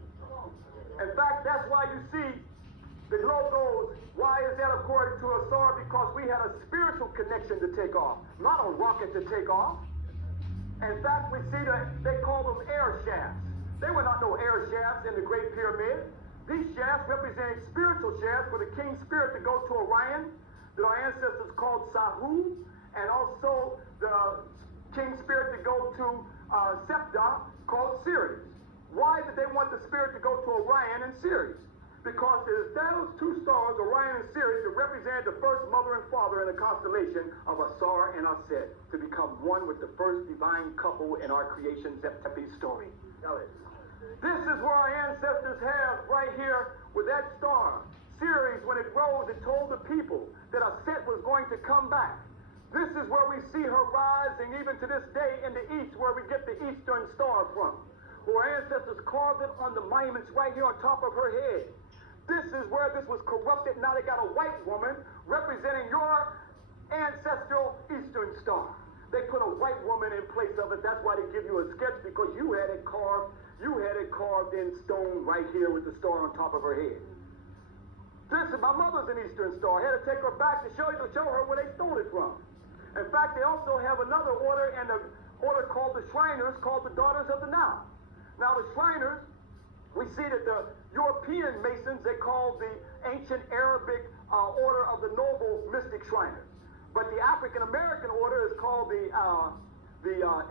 In fact, that's why you see the logos. Why is that according to a star? Because we had a spiritual connection to take off, not a rocket to take off. In fact, we see that they call them air shafts. There were not no air shafts in the Great Pyramid. These shafts represented spiritual shafts for the king's spirit to go to Orion, that our ancestors called Sahu, and also the king's spirit to go to Septa, called Sirius. Why did they want the spirit to go to Orion and Sirius? Because it is those 2 stars, Orion and Sirius, that represented the first mother and father in the constellation of Asar and Aset, to become one with the first divine couple in our creation Zeptepi story. This is where our ancestors have right here with that star, series, when it rose, it told the people that a set was going to come back. This is where we see her rising, even to this day in the east, where we get the Eastern Star from. Where our ancestors carved it on the monuments right here on top of her head. This is where this was corrupted. Now they got a white woman representing your ancestral Eastern Star. They put a white woman in place of it. That's why they give you a sketch, because you had it carved in stone right here with the star on top of her head. This is my mother's an Eastern Star. I had to take her back to show her where they stole it from. In fact, they also have another order, and the order called the Shriners, called the Daughters of the Nile. Now the Shriners, we see that the European Masons, they call the ancient Arabic order of the Noble Mystic Shriners. But the African American order is called the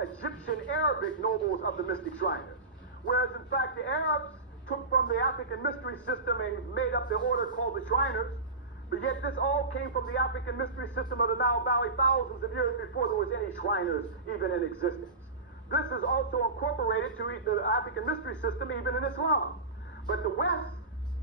Egyptian Arabic Nobles of the Mystic Shriners. Whereas in fact the Arabs took from the African mystery system and made up the order called the Shriners. But yet this all came from the African mystery system of the Nile Valley thousands of years before there was any Shriners even in existence. This is also incorporated to the African mystery system even in Islam. But the West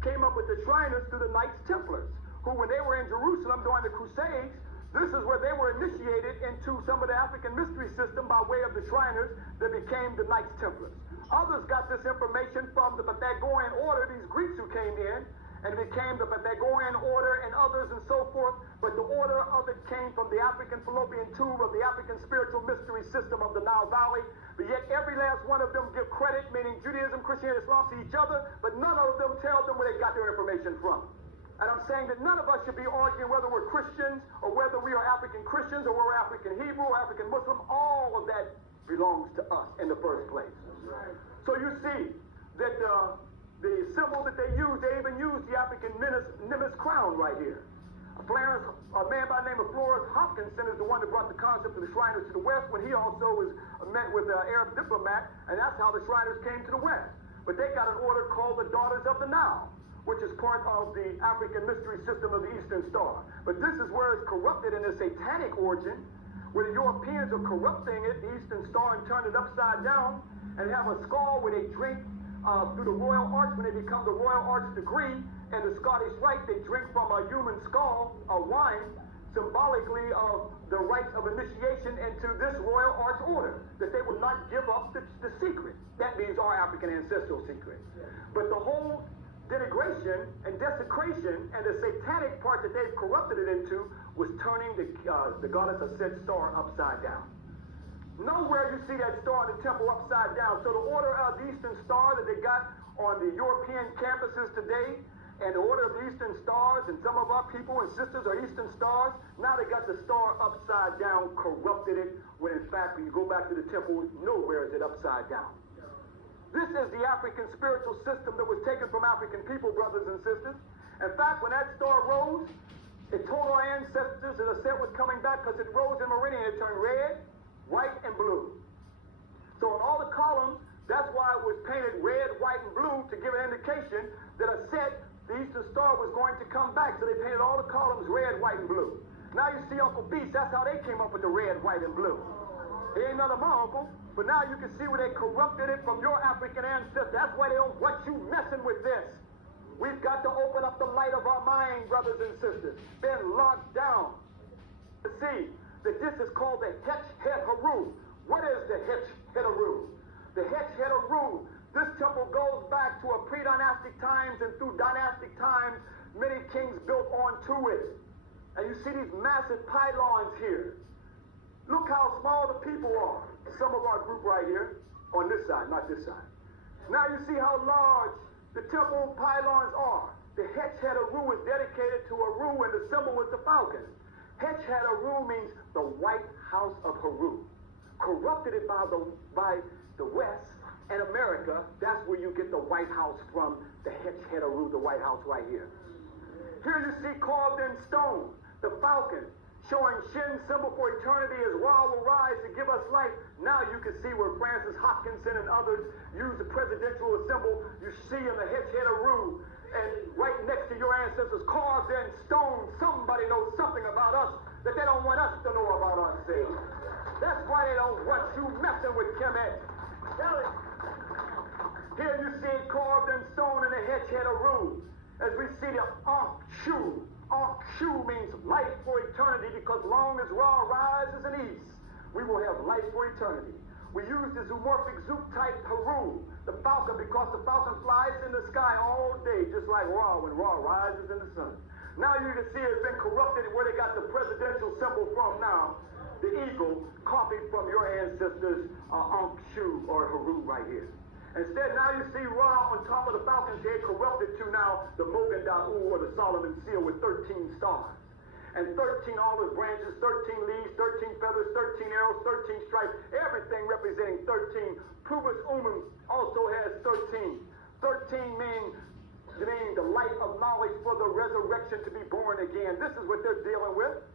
came up with the Shriners through the Knights Templars, who when they were in Jerusalem during the Crusades, this is where they were initiated into some of the African mystery system by way of the Shriners that became the Knights Templars. Others got this information from the Pythagorean order, these Greeks who came in, and it became the Pythagorean order and others and so forth, but the order of it came from the African fallopian tube of the African spiritual mystery system of the Nile Valley. But yet every last one of them give credit, meaning Judaism, Christianity, Islam, to each other, but none of them tell them where they got their information from. And I'm saying that none of us should be arguing whether we're Christians or whether we are African Christians or we're African Hebrew or African Muslim. All of that belongs to us in the first place. So you see that the symbol that they use, they even use the African Nimbus crown right here. A man by the name of Florence Hopkinson is the one that brought the concept of the Shriners to the West when he also was met with an Arab diplomat, and that's how the Shriners came to the West. But they got an order called the Daughters of the Nile, which is part of the African mystery system of the Eastern Star. But this is where it's corrupted in a satanic origin, where the Europeans are corrupting it, the Eastern Star, and turn it upside down, and have a skull where they drink through the Royal Arch. When they become the Royal Arch degree, and the Scottish Rite, they drink from a human skull, a wine, symbolically of the rites of initiation into this Royal Arch order, that they would not give up the secret. That means our African ancestral secret. But the whole denigration and desecration and the satanic part that they've corrupted it into was turning the goddess of said star upside down. Nowhere you see that star in the temple upside down. So the order of the Eastern Star that they got on the European campuses today, and the order of the Eastern Stars, and some of our people and sisters are Eastern Stars, now they got the star upside down, corrupted it, when in fact when you go back to the temple, nowhere is it upside down. This is the African spiritual system that was taken from African people, brothers and sisters. In fact, when that star rose, it told our ancestors that a set was coming back, because it rose in meridian, it turned red, white, and blue. So on all the columns, that's why it was painted red, white, and blue, to give an indication that a set, the Eastern Star, was going to come back. So they painted all the columns red, white, and blue. Now you see Uncle Beast, that's how they came up with the red, white, and blue. He ain't none of my uncle, but now you can see where they corrupted it from your African ancestors. That's why they don't want you messing with this. We've got to open up the light of our mind, brothers and sisters. Been locked down to see that this is called the Het Haru. What is the Het Haru? The Het Haru, this temple goes back to a pre-dynastic times, and through dynastic times, many kings built onto it. And you see these massive pylons here. Look how small the people are. Some of our group right here, on this side, not this side. Now you see how large the temple pylons are. The Het Haru is dedicated to Haru, and the symbol is the falcon. Het Haru means the White House of Haru. Corrupted it by the West and America. That's where you get the White House from, the Het Haru, the White House right here. Here you see carved in stone the falcon, showing Shin's symbol for eternity as Ra will rise to give us life. Now you can see where Francis Hopkinson and others use the presidential symbol you see in the Het Haru, and right next to your ancestors carved in stone. Somebody knows something about us that they don't want us to know about ourselves. That's why they don't want you messing with Kemet. Here you see it carved in stone in the Het Haru. As we see the Ankh Shu. Ankh Shu means life for eternity, because long as Ra rises in east, we will have life for eternity. We use the zoomorphic zoop type Haru, the falcon, because the falcon flies in the sky all day, just like Ra when Ra rises in the sun. Now you can see it's been corrupted where they got the presidential symbol from now. The eagle copied from your ancestors' Ankh Shu or Haru right here. Instead, now you see Ra on top of the falcon's head, corrupted to now the Mogan Da'u or the Solomon seal with 13 stars. And 13 olive branches, 13 leaves, 13 feathers, 13 arrows, 13 stripes, everything representing 13. Pubis Umum also has 13. 13 meaning the light of knowledge for the resurrection to be born again. This is what they're dealing with.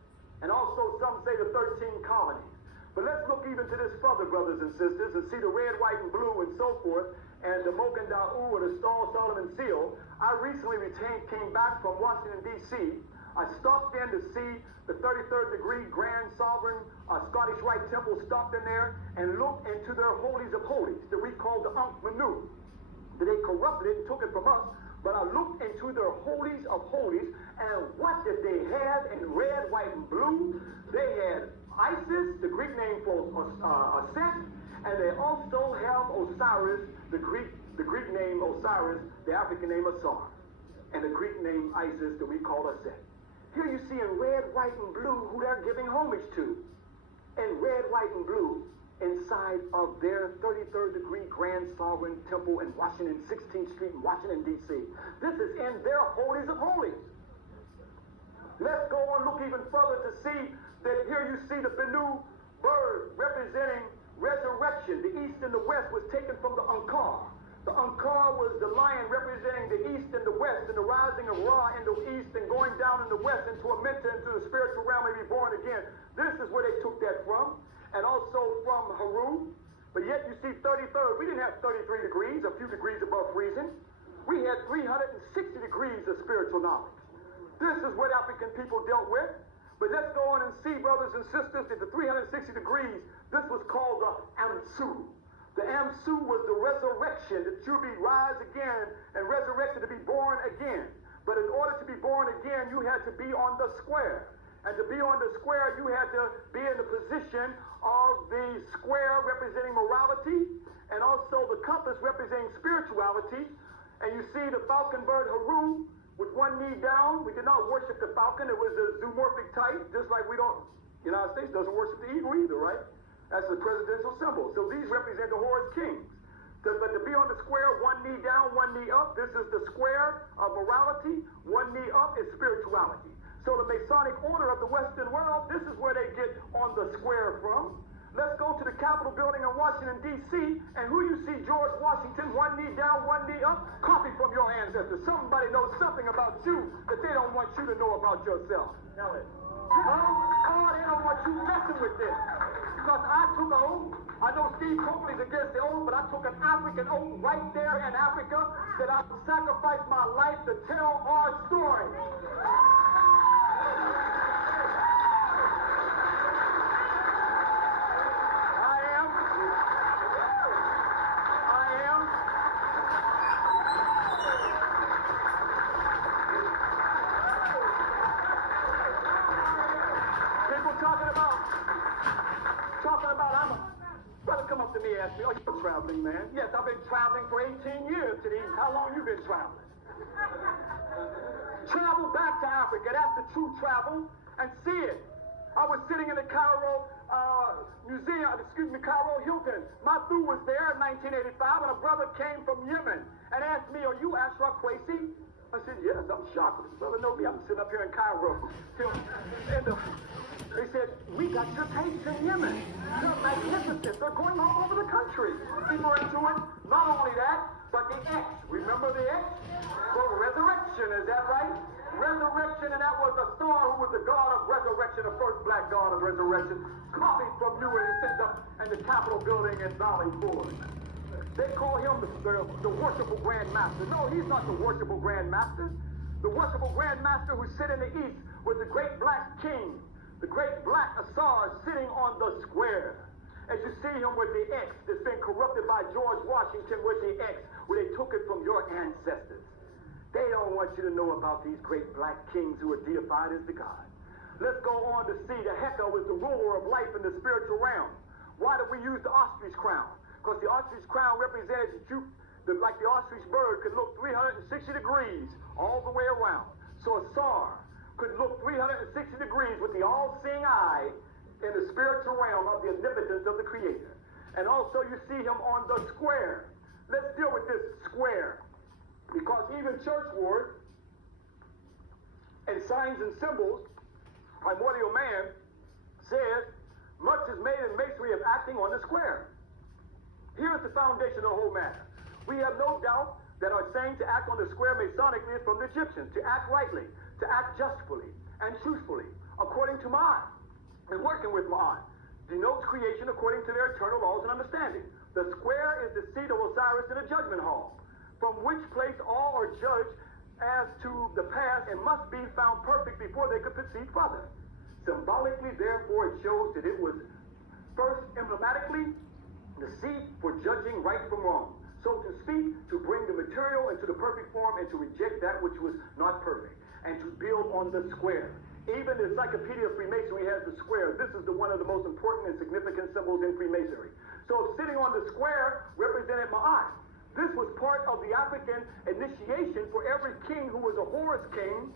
And also some say the 13 colonies. But let's look even to this further, brothers and sisters, and see the red, white, and blue and so forth, and the Mogan Da'u or the Star Solomon seal. I recently came back from Washington, D.C. I stopped in to see the 33rd degree Grand Sovereign Scottish Rite Temple, stopped in there and looked into their holies of holies that we call the Ankh Manu. That they corrupted it and took it from us. But I looked into their holies of holies, and what did they have in red, white, and blue? They had Isis, the Greek name for Set, and they also have Osiris, the Greek name Osiris, the African name Asar, and the Greek name Isis that we call Set. Here you see in red, white, and blue who they're giving homage to. In red, white, and blue, inside of their 33rd degree Grand Sovereign Temple in Washington, 16th Street in Washington, D.C. This is in their holies of holies. Let's go on, look even further to see that here you see the Benu bird representing resurrection. The east and the west was taken from the Ankar. The Ankar was the lion representing the east and the west, and the rising of Ra in the east and going down in the west into a mentor, into the spiritual realm and be born again. This is where they took that from. And also from Haru. But yet you see 33rd. We didn't have 33 degrees, a few degrees above freezing. We had 360 degrees of spiritual knowledge. This is what African people dealt with. But let's go on and see, brothers and sisters, that the 360 degrees, this was called the Amsu. The Amsu was the resurrection, that you be rise again and resurrected to be born again. But in order to be born again, you had to be on the square. And to be on the square, you had to be in the position of the square representing morality, and also the compass representing spirituality. And you see the falcon bird Haru with one knee down. We did not worship the falcon. It was a zoomorphic type, just like we don't, the United States doesn't worship the eagle either, right? That's the presidential symbol. So these represent the Horus kings. But to be on the square, one knee down, one knee up, this is the square of morality. One knee up is spirituality. So the Masonic order of the Western world, this is where they get on the square from. Let's go to the Capitol building in Washington, D.C., and who you see, George Washington, one knee down, one knee up, copy from your ancestors. Somebody knows something about you that they don't want you to know about yourself. Tell it. Oh, they don't want you messing with this. Because I took an oath. I know Steve Copley's against the oath, but I took an African oath right there in Africa that I would sacrifice my life to tell our story. Ask me, oh, you're traveling, man. Yes, I've been traveling for 18 years to these. How long you been traveling? Travel back to Africa. That's the true travel. And see it. I was sitting in the Cairo Cairo Hilton. Mathu was there in 1985, and a brother came from Yemen and asked me, are you ASHRA KWESI? I said, yes, I'm shocked. This brother knows me. I'm sitting up here in Cairo. They said, we got your tapes in Yemen. They're magnificent. They're going all over the country. People are into it. Not only that, but the X. Remember the X? Well, resurrection, is that right? Resurrection, and that was the star who was the God of resurrection, the first black God of resurrection, copied from you and he sent up in the Capitol building in Valley Forge. They call him the worshipful Grand Master. No, he's not the worshipful Grand Master. The worshipful Grand Master who sit in the east was the great black king. The great black Asar sitting on the square. As you see him with the X that's been corrupted by George Washington with the X, where they took it from your ancestors. They don't want you to know about these great black kings who are deified as the God. Let's go on to see the Heka was the ruler of life in the spiritual realm. Why did we use the ostrich crown? Because the ostrich crown represented like the ostrich bird could look 360 degrees all the way around. So a Sar could look 360 degrees with the all-seeing eye in the spiritual realm of the omnipotence of the Creator. And also you see him on the square. Let's deal with this square. Because even church wars and signs and symbols, primordial man says, much is made in masonry of acting on the square. Here's the foundation of the whole matter. We have no doubt that our saying to act on the square Masonically is from the Egyptians, to act rightly, to act justly and truthfully, according to Ma'at, and working with Ma'at, denotes creation according to their eternal laws and understanding. The square is the seat of Osiris in the judgment hall, from which place all are judged as to the past and must be found perfect before they could proceed further. Symbolically, therefore, it shows that it was first emblematically the seat for judging right from wrong. So to speak, to bring the material into the perfect form and to reject that which was not perfect, and to build on the square. Even the Encyclopedia of Freemasonry has the square. This is one of the most important and significant symbols in Freemasonry. So sitting on the square represented Ma'at. This was part of the African initiation for every king who was a Horus king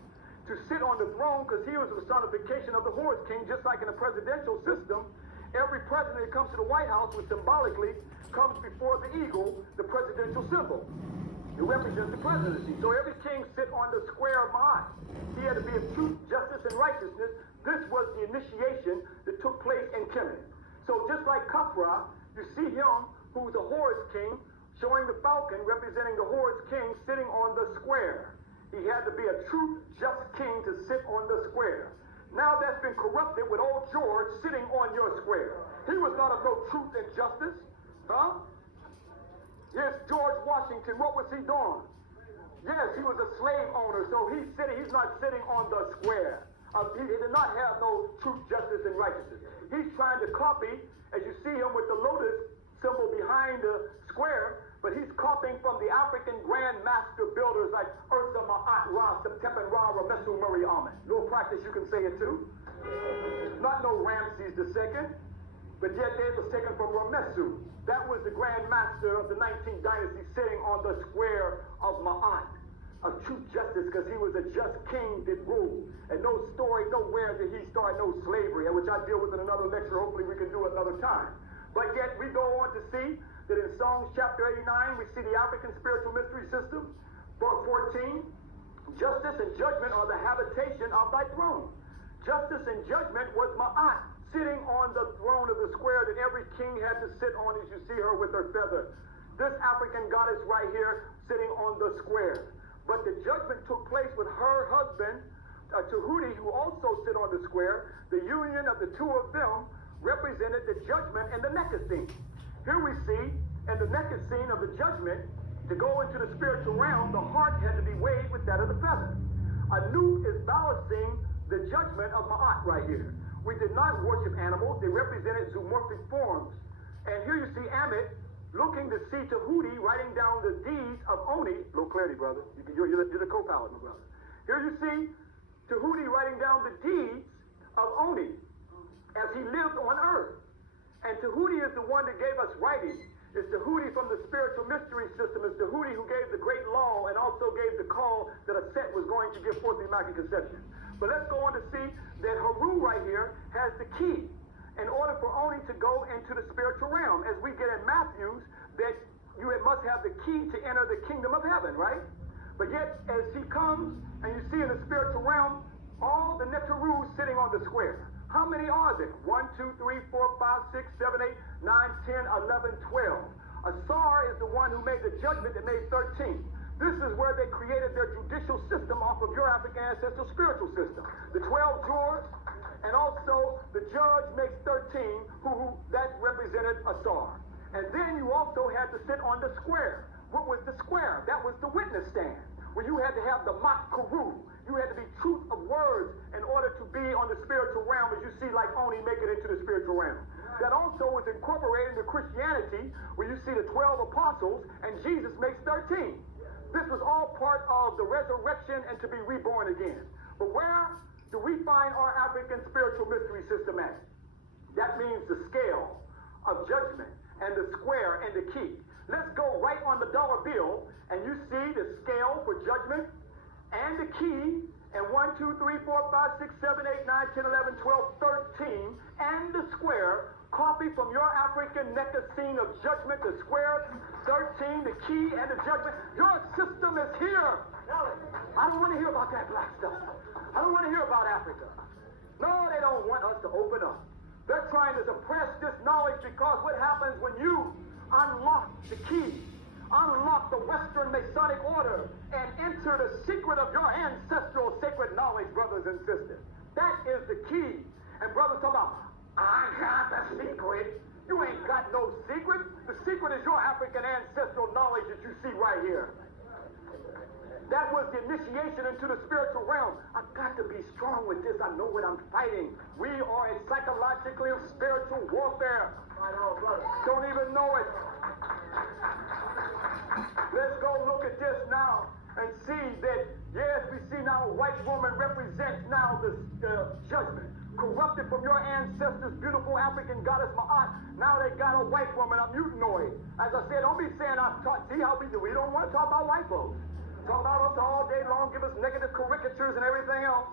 to sit on the throne, because he was a personification of the Horus king, just like in a presidential system. Every president that comes to the White House was symbolically comes before the eagle, the presidential symbol. It represents the presidency. So every king sit on the square of Ma'at. He had to be of truth, justice, and righteousness. This was the initiation that took place in Kemet. So just like Khafra, you see him, who's a Horus king, showing the falcon, representing the Horus king, sitting on the square. He had to be a true, just king to sit on the square. Now that's been corrupted with old George sitting on your square. He was not of no truth and justice. Huh? Yes, George Washington, what was he doing? Yes, he was a slave owner, so he's not sitting on the square. He did not have no truth, justice, and righteousness. He's trying to copy, as you see him with the lotus symbol behind the square, but he's copying from the African Grand Master builders like Ursa, Ma'at, Ra, Septepen, Ra, Ramesu, Murray, Amen. Little practice, you can say it too. Not no Ramses II, but yet they was taken from Ramesu. That was the Grand Master of the 19th dynasty sitting on the square of Ma'at, of true justice, because he was a just king that ruled. And no story, nowhere did he start no slavery, which I deal with in another lecture. Hopefully we can do it another time. But yet we go on to see that in Psalms chapter 89, we see the African spiritual mystery system. Book 14, justice and judgment are the habitation of thy throne. Justice and judgment was Ma'at, sitting on the throne of the square that every king had to sit on, as you see her with her feather. This African goddess right here sitting on the square. But the judgment took place with her husband, Tahuti, who also sit on the square. The union of the two of them represented the judgment and the Nekasine. Here we see in the Nekasine of the judgment, to go into the spiritual realm, the heart had to be weighed with that of the feather. Anu is balancing the judgment of Ma'at right here. We did not worship animals. They represented zoomorphic forms. And here you see Amit looking to see Tahuti writing down the deeds of Oni. A little clarity, brother. You're the co-pilot, my brother. Here you see Tahuti writing down the deeds of Oni as he lived on earth. And Tahuti is the one that gave us writing. It's Tahuti from the spiritual mystery system. It's Tahuti who gave the great law and also gave the call that a set was going to give forth the Immaculate Conception. But let's go on to see that Haru right here has the key in order for Oni to go into the spiritual realm. As we get in Matthews, that you must have the key to enter the kingdom of heaven, right? But yet, as he comes, and you see in the spiritual realm, all the Netarus sitting on the square. How many are there? 1, 2, 3, 4, 5, 6, 7, 8, 9, 10, 11, 12. Asar is the one who made the judgment that made 13. This is where they created their judicial system off of your African ancestral spiritual system. The 12 drawers, and also the judge makes 13, who that represented Asar. And then you also had to sit on the square. What was the square? That was the witness stand, where you had to have the mat karu. You had to be truth of words in order to be on the spiritual realm, as you see like Oni make it into the spiritual realm. That also was incorporated into Christianity, where you see the 12 apostles, and Jesus makes 13. This was all part of the resurrection and to be reborn again. But where do we find our African spiritual mystery system at? That means the scale of judgment and the square and the key. Let's go right on the dollar bill, and you see the scale for judgment and the key, and 1, 2, 3, 4, 5, 6, 7, 8, 9, 10, 11, 12, 13, and the square. Copy from your African necessine of judgment, the square, 13, the key, and the judgment. Your system is here. I don't want to hear about that black stuff. I don't want to hear about Africa. No, they don't want us to open up. They're trying to suppress this knowledge, because what happens when you unlock the key, unlock the Western Masonic order, and enter the secret of your ancestral sacred knowledge, brothers and sisters? That is the key. And brothers talk about, I got the secret. You ain't got no secret. The secret is your African ancestral knowledge that you see right here. That was the initiation into the spiritual realm. I've got to be strong with this. I know what I'm fighting. We are in psychologically spiritual warfare. I know, brother. Don't even know it. Let's go look at this now and see that, yes, we see now a white woman represents now the judgment. Corrupted from your ancestors, beautiful African goddess Ma'at. Now they got a white woman, a mutanoid. As I said, don't be saying I've taught. See how we do. We don't want to talk about white folks. Talk about us all day long, give us negative caricatures and everything else,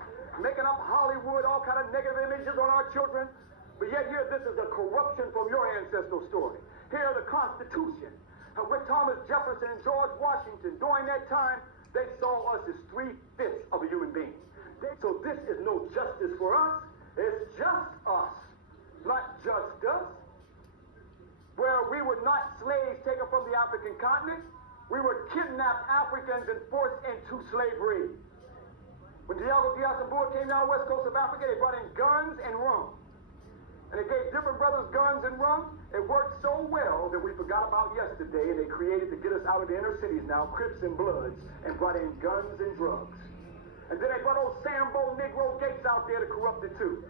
making up Hollywood, all kind of negative images on our children. But yet here, this is a corruption from your ancestral story. Here, the Constitution. And with Thomas Jefferson and George Washington, during that time, they saw us as 3/5 of a human being. So this is no justice for us. It's just us, not just us. Where we were not slaves taken from the African continent, we were kidnapped Africans and forced into slavery. When Diego Diaz and Boer came down the west coast of Africa, they brought in guns and rum. And they gave different brothers guns and rum. It worked so well that we forgot about yesterday, and they created to get us out of the inner cities now, Crips and Bloods, and brought in guns and drugs. And then they brought old Sambo Negro Gates out there to corrupt it too.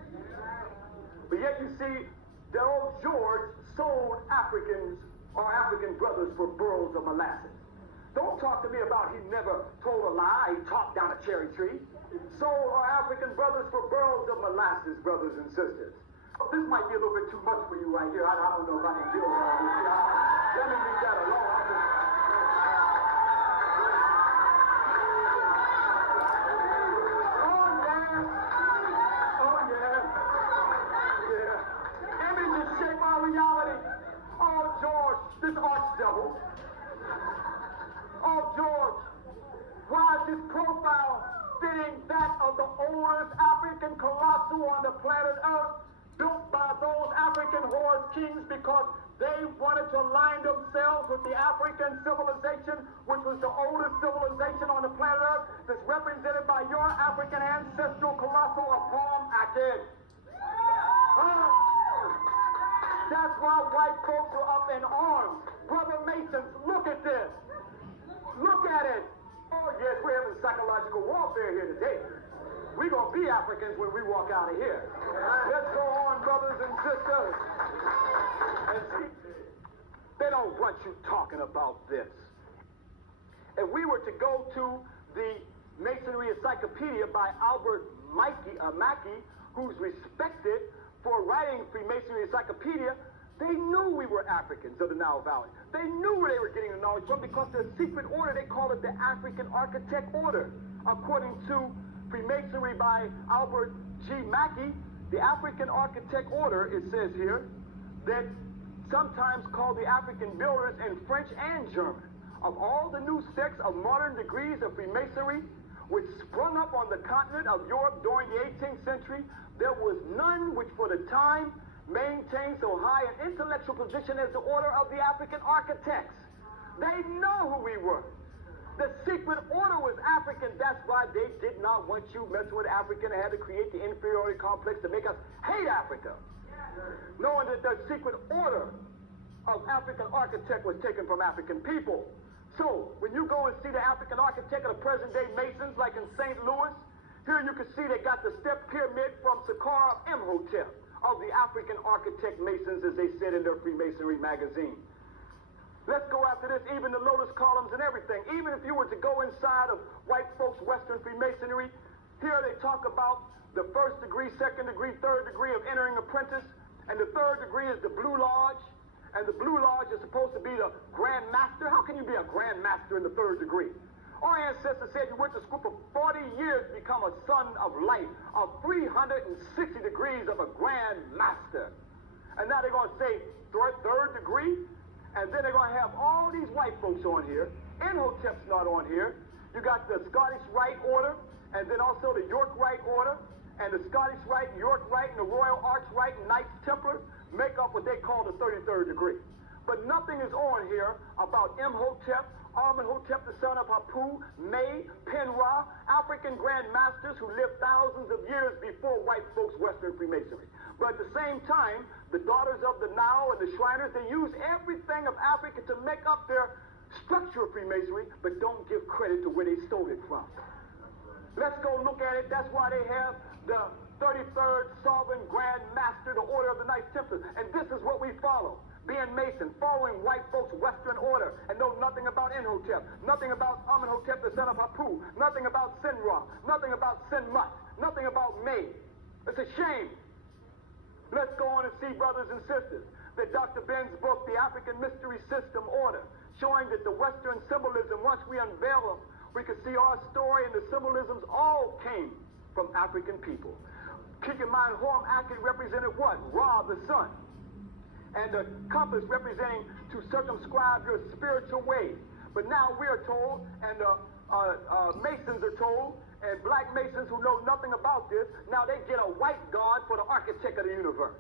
But yet you see that old George sold Africans, our African brothers, for burls of molasses. Don't talk to me about he never told a lie, he talked down a cherry tree. Sold our African brothers for burls of molasses, brothers and sisters. This might be a little bit too much for you right here. I don't know if I can deal with all this. Let me leave that alone. Images shape our reality. Oh, George, this archdevil. Oh, George, why is his profile fitting that of the oldest African colossal on the planet Earth, built by those African horse kings because they wanted to align themselves with the African civilization, which was the oldest civilization on the planet Earth, that's represented by your African ancestral colossal of Palm Aked. That's why white folks are up in arms. Brother Masons, look at this. Look at it. Oh, yes, we're having psychological warfare here today. We're going to be Africans when we walk out of here. Let's go on, brothers and sisters. And see, they don't want you talking about this. If we were to go to the Masonry Encyclopedia by Albert Mackey, who's respected for writing Freemasonry Encyclopedia, they knew we were Africans of the Nile Valley. They knew where they were getting the knowledge from because their secret order, they call it the African Architect Order. According to Freemasonry by Albert G. Mackey, the African Architect Order, it says here, that sometimes called the African Builders in French and German. Of all the new sects of modern degrees of Freemasonry, which sprung up on the continent of Europe during the 18th century, there was none which for the time maintained so high an intellectual position as the Order of the African Architects. They know who we were. The secret order was African. That's why they did not want you messing with African. They had to create the inferiority complex to make us hate Africa. Knowing that the secret order of African architect was taken from African people. So, when you go and see the African architect of the present-day Masons, like in St. Louis, here you can see they got the step pyramid from Saqqara of the African Architect Masons, as they said in their Freemasonry magazine. Let's go after this, even the lotus columns and everything. Even if you were to go inside of white folks' Western Freemasonry, here they talk about the first degree, second degree, third degree of entering apprentice, and the third degree is the Blue Lodge, and the Blue Lodge is supposed to be the Grand Master. How can you be a Grand Master in the third degree? Our ancestors said you went to school for 40 years to become a son of light, of 360 degrees of a Grand Master. And now they're going to say third degree, and then they're going to have all these white folks on here. Imhotep's not on here. You got the Scottish Rite Order, and then also the York Rite Order, and the Scottish Rite, York Rite, and the Royal Arch Rite and Knights Templar make up what they call the 33rd degree. But nothing is on here about Imhotep, Amenhotep, the son of Hapu, May, Penra, African Grand Masters who lived thousands of years before white folks' Western Freemasonry. But at the same time, the daughters of the Nile and the Shriners, they use everything of Africa to make up their structure of Freemasonry, but don't give credit to where they stole it from. Let's go look at it. That's why they have the 33rd Sovereign Grand Master, the Order of the Knights Templar. And this is what we follow. Being Mason, following white folks' Western order, and know nothing about Imhotep, nothing about Amenhotep, the son of Hapu, nothing about Sinra, nothing about Sinmut, nothing about May. It's a shame. Let's go on and see, brothers and sisters, that Dr. Ben's book, The African Mystery System Order, showing that the Western symbolism, once we unveil them, we can see our story and the symbolisms all came from African people. Keep in mind, Horm Akhet represented what? Ra, the sun. And the compass representing to circumscribe your spiritual way. But now we are told, and Masons are told, and black Masons who know nothing about this, now they get a white god for the architect of the universe.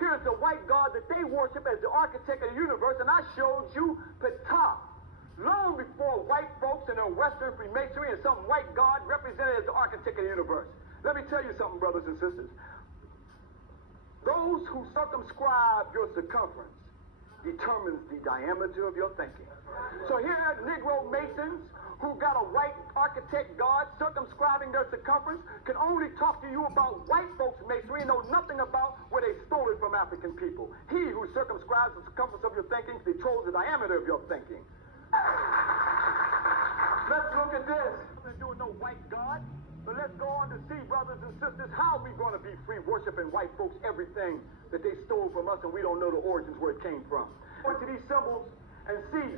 Here's the white god that they worship as the architect of the universe, and I showed you Ptah. Long before white folks in their Western Freemasonry and some white god represented as the architect of the universe. Let me tell you something, brothers and sisters. Those who circumscribe your circumference determines the diameter of your thinking. So here are Negro Masons who got a white architect god circumscribing their circumference can only talk to you about white folks' masonry and know nothing about where they stole it from African people. He who circumscribes the circumference of your thinking controls the diameter of your thinking. Let's look at this. Nothing to do with no white god. But let's go on to see, brothers and sisters, how we're going to be free worshiping white folks everything that they stole from us and we don't know the origins where it came from. Go to these symbols and see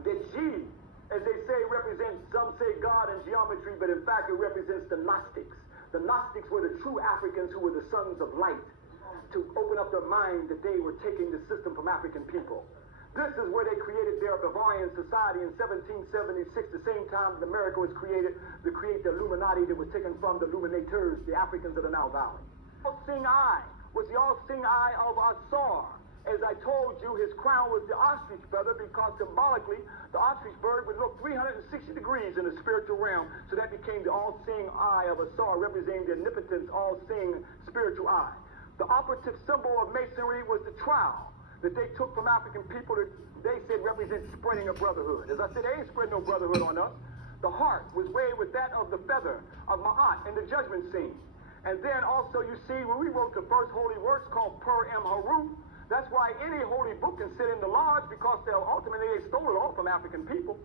that G, as they say, represents, some say God in geometry, but in fact it represents the Gnostics. The Gnostics were the true Africans who were the sons of light to open up their mind that they were taking the system from African people. This is where they created their Bavarian society in 1776, the same time that America was created to create the Illuminati that was taken from the Illuminators, the Africans of the Nile Valley. All-seeing eye was the all-seeing eye of Asar. As I told you, his crown was the ostrich feather because symbolically, the ostrich bird would look 360 degrees in the spiritual realm. So that became the all-seeing eye of Asar, representing the omnipotent, all-seeing spiritual eye. The operative symbol of Masonry was the trowel that they took from African people that they said represents spreading a brotherhood. As I said, they ain't spread no brotherhood on us. The heart was weighed with that of the feather of Ma'at in the judgment scene. And then also you see when we wrote the first holy works called Per Em Haru, that's why any holy book can sit in the lodge because ultimately they stole it all from African people.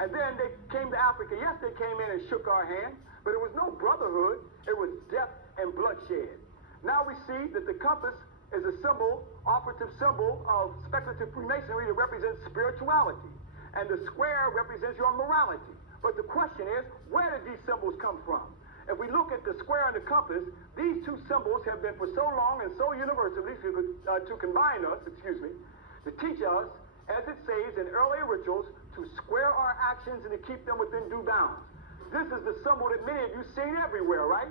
And then they came to Africa. Yes, they came in and shook our hand, but it was no brotherhood. It was death and bloodshed. Now we see that the compass is a symbol, operative symbol of speculative Freemasonry that represents spirituality. And the square represents your morality. But the question is, where did these symbols come from? If we look at the square and the compass, these two symbols have been for so long and so universally to combine us, to teach us, as it says in earlier rituals, to square our actions and to keep them within due bounds. This is the symbol that many of you seen everywhere, right?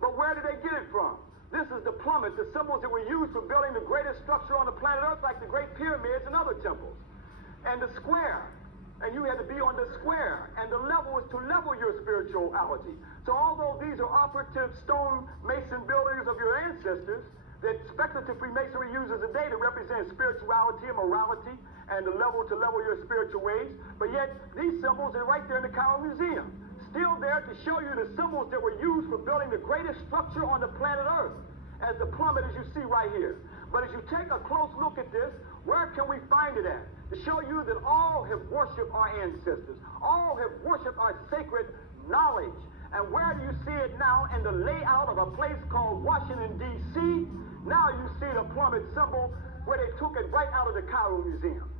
But where did they get it from? This is the plummet, the symbols that were used for building the greatest structure on the planet Earth, like the Great Pyramids and other temples. And the square, and you had to be on the square, and the level is to level your spirituality. So although these are operative stone mason buildings of your ancestors, that speculative Freemasonry uses today to represent spirituality and morality, and the level to level your spiritual ways, but yet these symbols are right there in the Cairo Museum. Still there to show you the symbols that were used for building the greatest structure on the planet Earth, as the plummet as you see right here. But as you take a close look at this, Where can we find it at? To show you that all have worshipped our ancestors. All have worshipped our sacred knowledge. And where do you see it now? In the layout of a place called Washington, D.C. Now you see the plummet symbol where they took it right out of the Cairo Museum.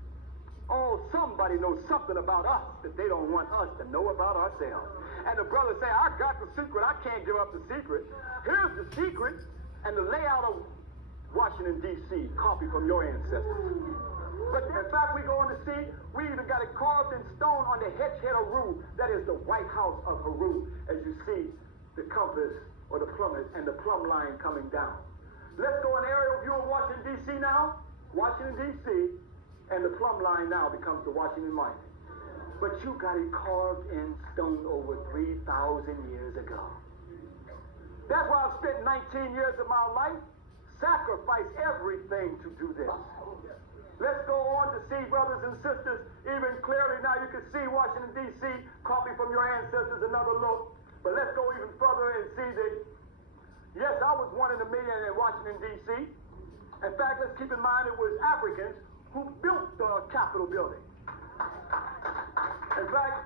Oh, somebody knows something about us that they don't want us to know about ourselves. And the brothers say, I got the secret. I can't give up the secret. Here's the secret and the layout of Washington, D.C., copy from your ancestors. But in fact, we go on to see, we even got it carved in stone on the head of Haru. That is the White House of Haru, as you see the compass or the plummet and the plumb line coming down. Let's go an aerial view of Washington, D.C. now. Washington, D.C., and the plumb line now becomes the Washington Monument. But you got it carved in stone over 3,000 years ago. That's why I've spent 19 years of my life, sacrificed everything to do this. Let's go on to see, brothers and sisters, even clearly now you can see Washington, D.C., copy from your ancestors, another look. But let's go even further and see that, yes, I was one in a million in Washington, D.C. In fact, let's keep in mind it was Africans who built the Capitol building. In fact,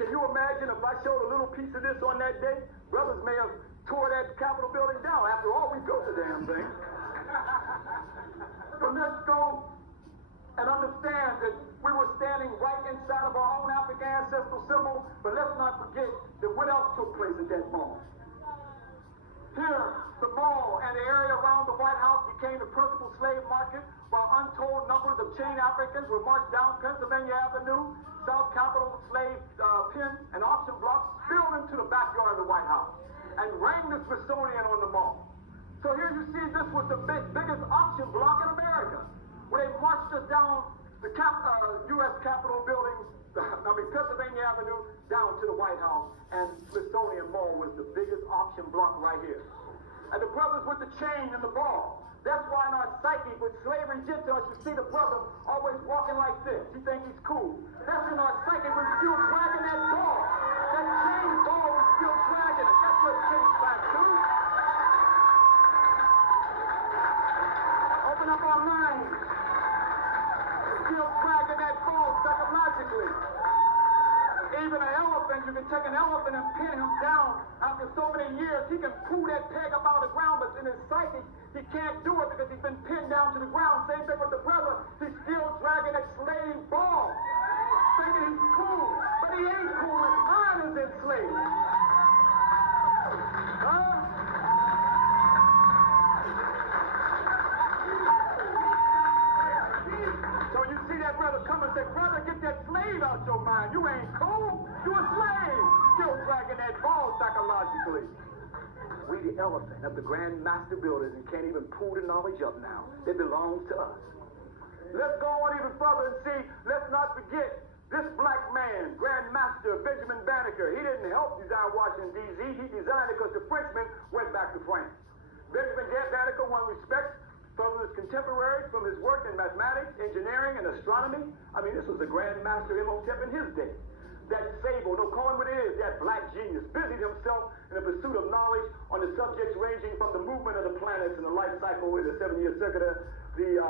can you imagine if I showed a little piece of this on that day? Brothers may have tore that Capitol building down. After all, we built the damn thing. But let's go and understand that we were standing right inside of our own African ancestral symbol, but let's not forget that what else took place at that moment. Here, the mall and the area around the White House became the principal slave market, while untold numbers of chain Africans were marched down Pennsylvania Avenue, South Capitol slave pen and auction blocks spilled into the backyard of the White House and rang the Smithsonian on the mall. So here you see this was the biggest auction block in America, where they marched us down the U.S. Capitol building, Pennsylvania Avenue, down to the White House, and Smithsonian Mall was the biggest auction block right here. And the brothers with the chain and the ball. That's why in our psyche, when slavery did to us, you see the brother always walking like this. You think he's cool. That's in our psyche. We're still dragging that ball. That chain ball is still dragging it. That's what it came back to. Open up our minds. Still dragging that ball psychologically. Even an elephant, you can take an elephant and pin him down after so many years. He can pull that peg up out of the ground, but in his psyche, he can't do it because he's been pinned down to the ground. Same thing with the brother. He's still dragging that slave ball, thinking he's cool. But he ain't cool. His mind is enslaved. Huh? So you see that brother come and say, brother, get that slave out your mind. You ain't cool. You a slave. Still dragging that ball psychologically. We the elephant of the Grand Master Builders and can't even pull the knowledge up now. It belongs to us. Let's go on even further and see, let's not forget this black man, Grand Master Benjamin Banneker. He didn't help design Washington, D.C. He designed it because the Frenchmen went back to France. Benjamin Banneker won respect from his contemporaries, from his work in mathematics, engineering, and astronomy. I mean, this was the Grand Master Imhotep in his day. That sable, no, call him what it is, that black genius, busied himself in the pursuit of knowledge on the subjects ranging from the movement of the planets and the life cycle in the 7-year circuit. The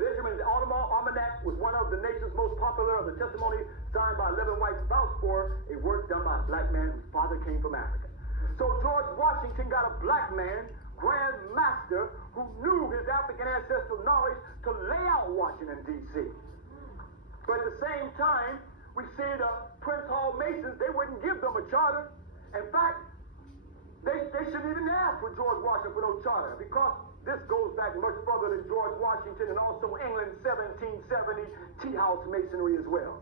Benjamin's Almanac was one of the nation's most popular of the testimony signed by 11 white spouse for a work done by a black man whose father came from Africa. So George Washington got a black man, Grand Master, who knew his African ancestral knowledge to lay out Washington, D.C. But at the same time, we see the Prince Hall Masons, they wouldn't give them a charter. In fact, they shouldn't even ask for George Washington for no charter, because this goes back much further than George Washington and also England 1770 tea house masonry as well.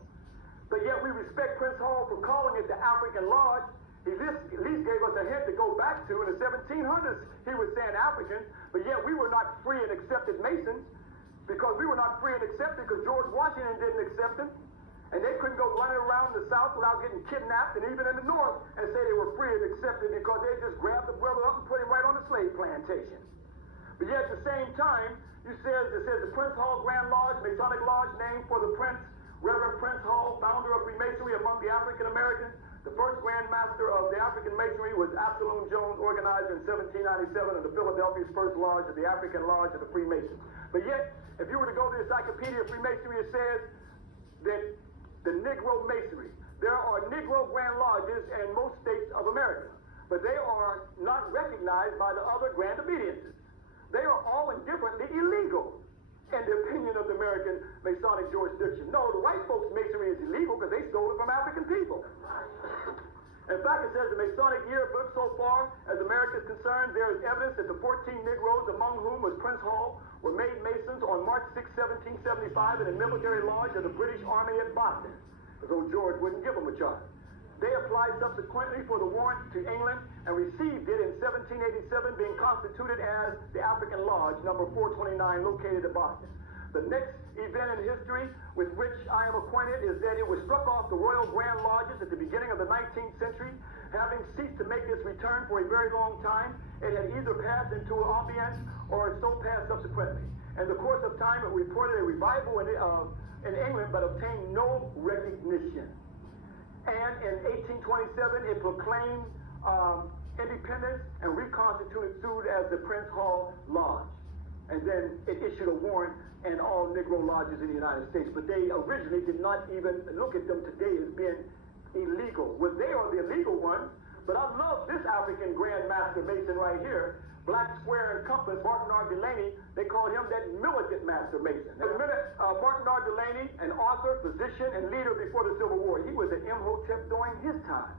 But yet we respect Prince Hall for calling it the African Lodge. He at least gave us a hint to go back to. In the 1700s, he was saying African, but yet we were not free and accepted Masons, because we were not free and accepted because George Washington didn't accept them. And they couldn't go running around the South without getting kidnapped, and even in the North, and say they were free and accepted because they just grabbed the brother up and put him right on the slave plantation. But yet at the same time, it says the Prince Hall Grand Lodge, Masonic Lodge, named for the Prince, Reverend Prince Hall, founder of Freemasonry among the African Americans. The first Grand Master of the African Masonry was Absalom Jones, organizer in 1797 of the Philadelphia's first lodge of the African Lodge of the Freemasons. But yet, If you were to go to the Encyclopedia of Freemasonry, it says that the Negro Masonry, there are Negro Grand Lodges in most states of America, but they are not recognized by the other Grand Obediences. They are all indifferently illegal in the opinion of the American Masonic jurisdiction. No, the white folks' Masonry is illegal because they stole it from African people. In fact, it says the Masonic yearbook so far, as America is concerned, there is evidence that the 14 Negroes, among whom was Prince Hall, were made Masons on March 6, 1775 in the military lodge of the British Army at Boston, because old George wouldn't give them a charter. They applied subsequently for the warrant to England and received it in 1787, being constituted as the African Lodge, number 429, located at Boston. The next event in history with which I am acquainted is that it was struck off the Royal Grand Lodges at the beginning of the 19th century. Having ceased to make this return for a very long time, it had either passed into abeyance or so passed subsequently. In the course of time, it reported a revival in England, but obtained no recognition. And in 1827, it proclaimed independence and reconstituted sued as the Prince Hall Lodge. And then it issued a warrant in all Negro lodges in the United States. But they originally did not even look at them today as being illegal. Well, they are the illegal ones, but I love this African Grand Master Mason right here, Black Square and Compass, Martin R. Delaney. They called him that militant Master Mason. In a minute, Martin R. Delaney, an author, physician, and leader before the Civil War. He was at Imhotep during his time.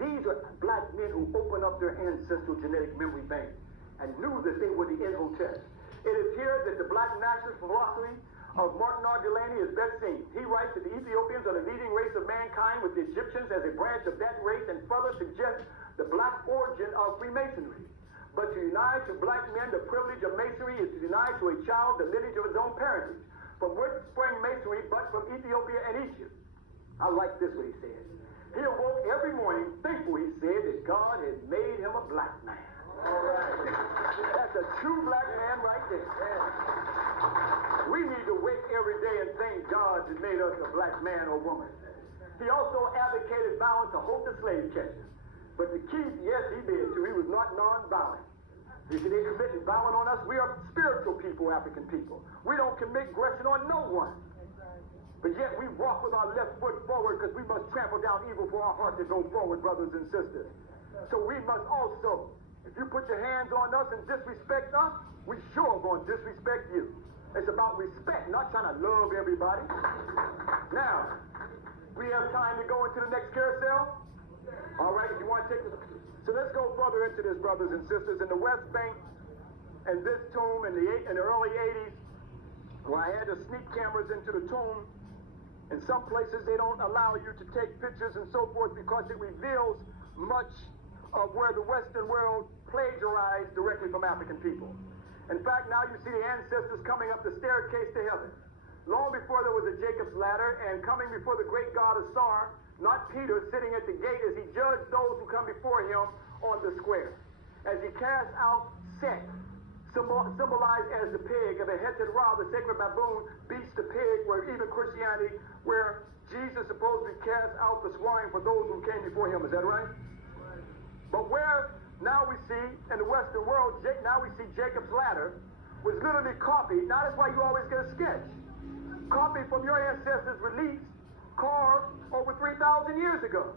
These are black men who opened up their ancestral genetic memory bank and knew that they were the Imhotep. It is here that the black nationalist philosophy of Martin R. Delaney is best seen. He writes that the Ethiopians are the leading race of mankind, with the Egyptians as a branch of that race, and further suggests the black origin of Freemasonry. But to deny to black men the privilege of Masonry is to deny to a child the lineage of his own parentage, from which sprang Masonry but from Ethiopia and Egypt. I like this what he said. He awoke every morning thankful, he said, that God had made him a black man. All right. That's a true black man right there. Yeah. We need to wake every day and thank God that made us a black man or woman. He also advocated violence to hold the slave catchers. But the key, yes, he did too. He was not non-violent. They committed violence on us. We are spiritual people, African people. We don't commit aggression on no one. But yet we walk with our left foot forward because we must trample down evil for our heart to go forward, brothers and sisters. So we must also, if you put your hands on us and disrespect us, we sure going to disrespect you. It's about respect, not trying to love everybody. Now, we have time to go into the next carousel. All right, if you want to take this. So let's go further into this, brothers and sisters. In the West Bank and this tomb in the early 80s, where I had to sneak cameras into the tomb, in some places they don't allow you to take pictures and so forth because it reveals much of where the Western world plagiarized directly from African people. In fact, now you see the ancestors coming up the staircase to heaven. Long before there was a Jacob's ladder, and coming before the great God Asar, not Peter, sitting at the gate as he judged those who come before him on the square. As he cast out Set, symbolized as the pig, of a Heted Ra, the sacred baboon, beats the pig, where even Christianity, where Jesus supposedly cast out the swine for those who came before him. Is that right? But where now we see in the Western world, now we see Jacob's ladder was literally copied. Now that's why you always get a sketch. Copied from your ancestors' release, carved over 3,000 years ago.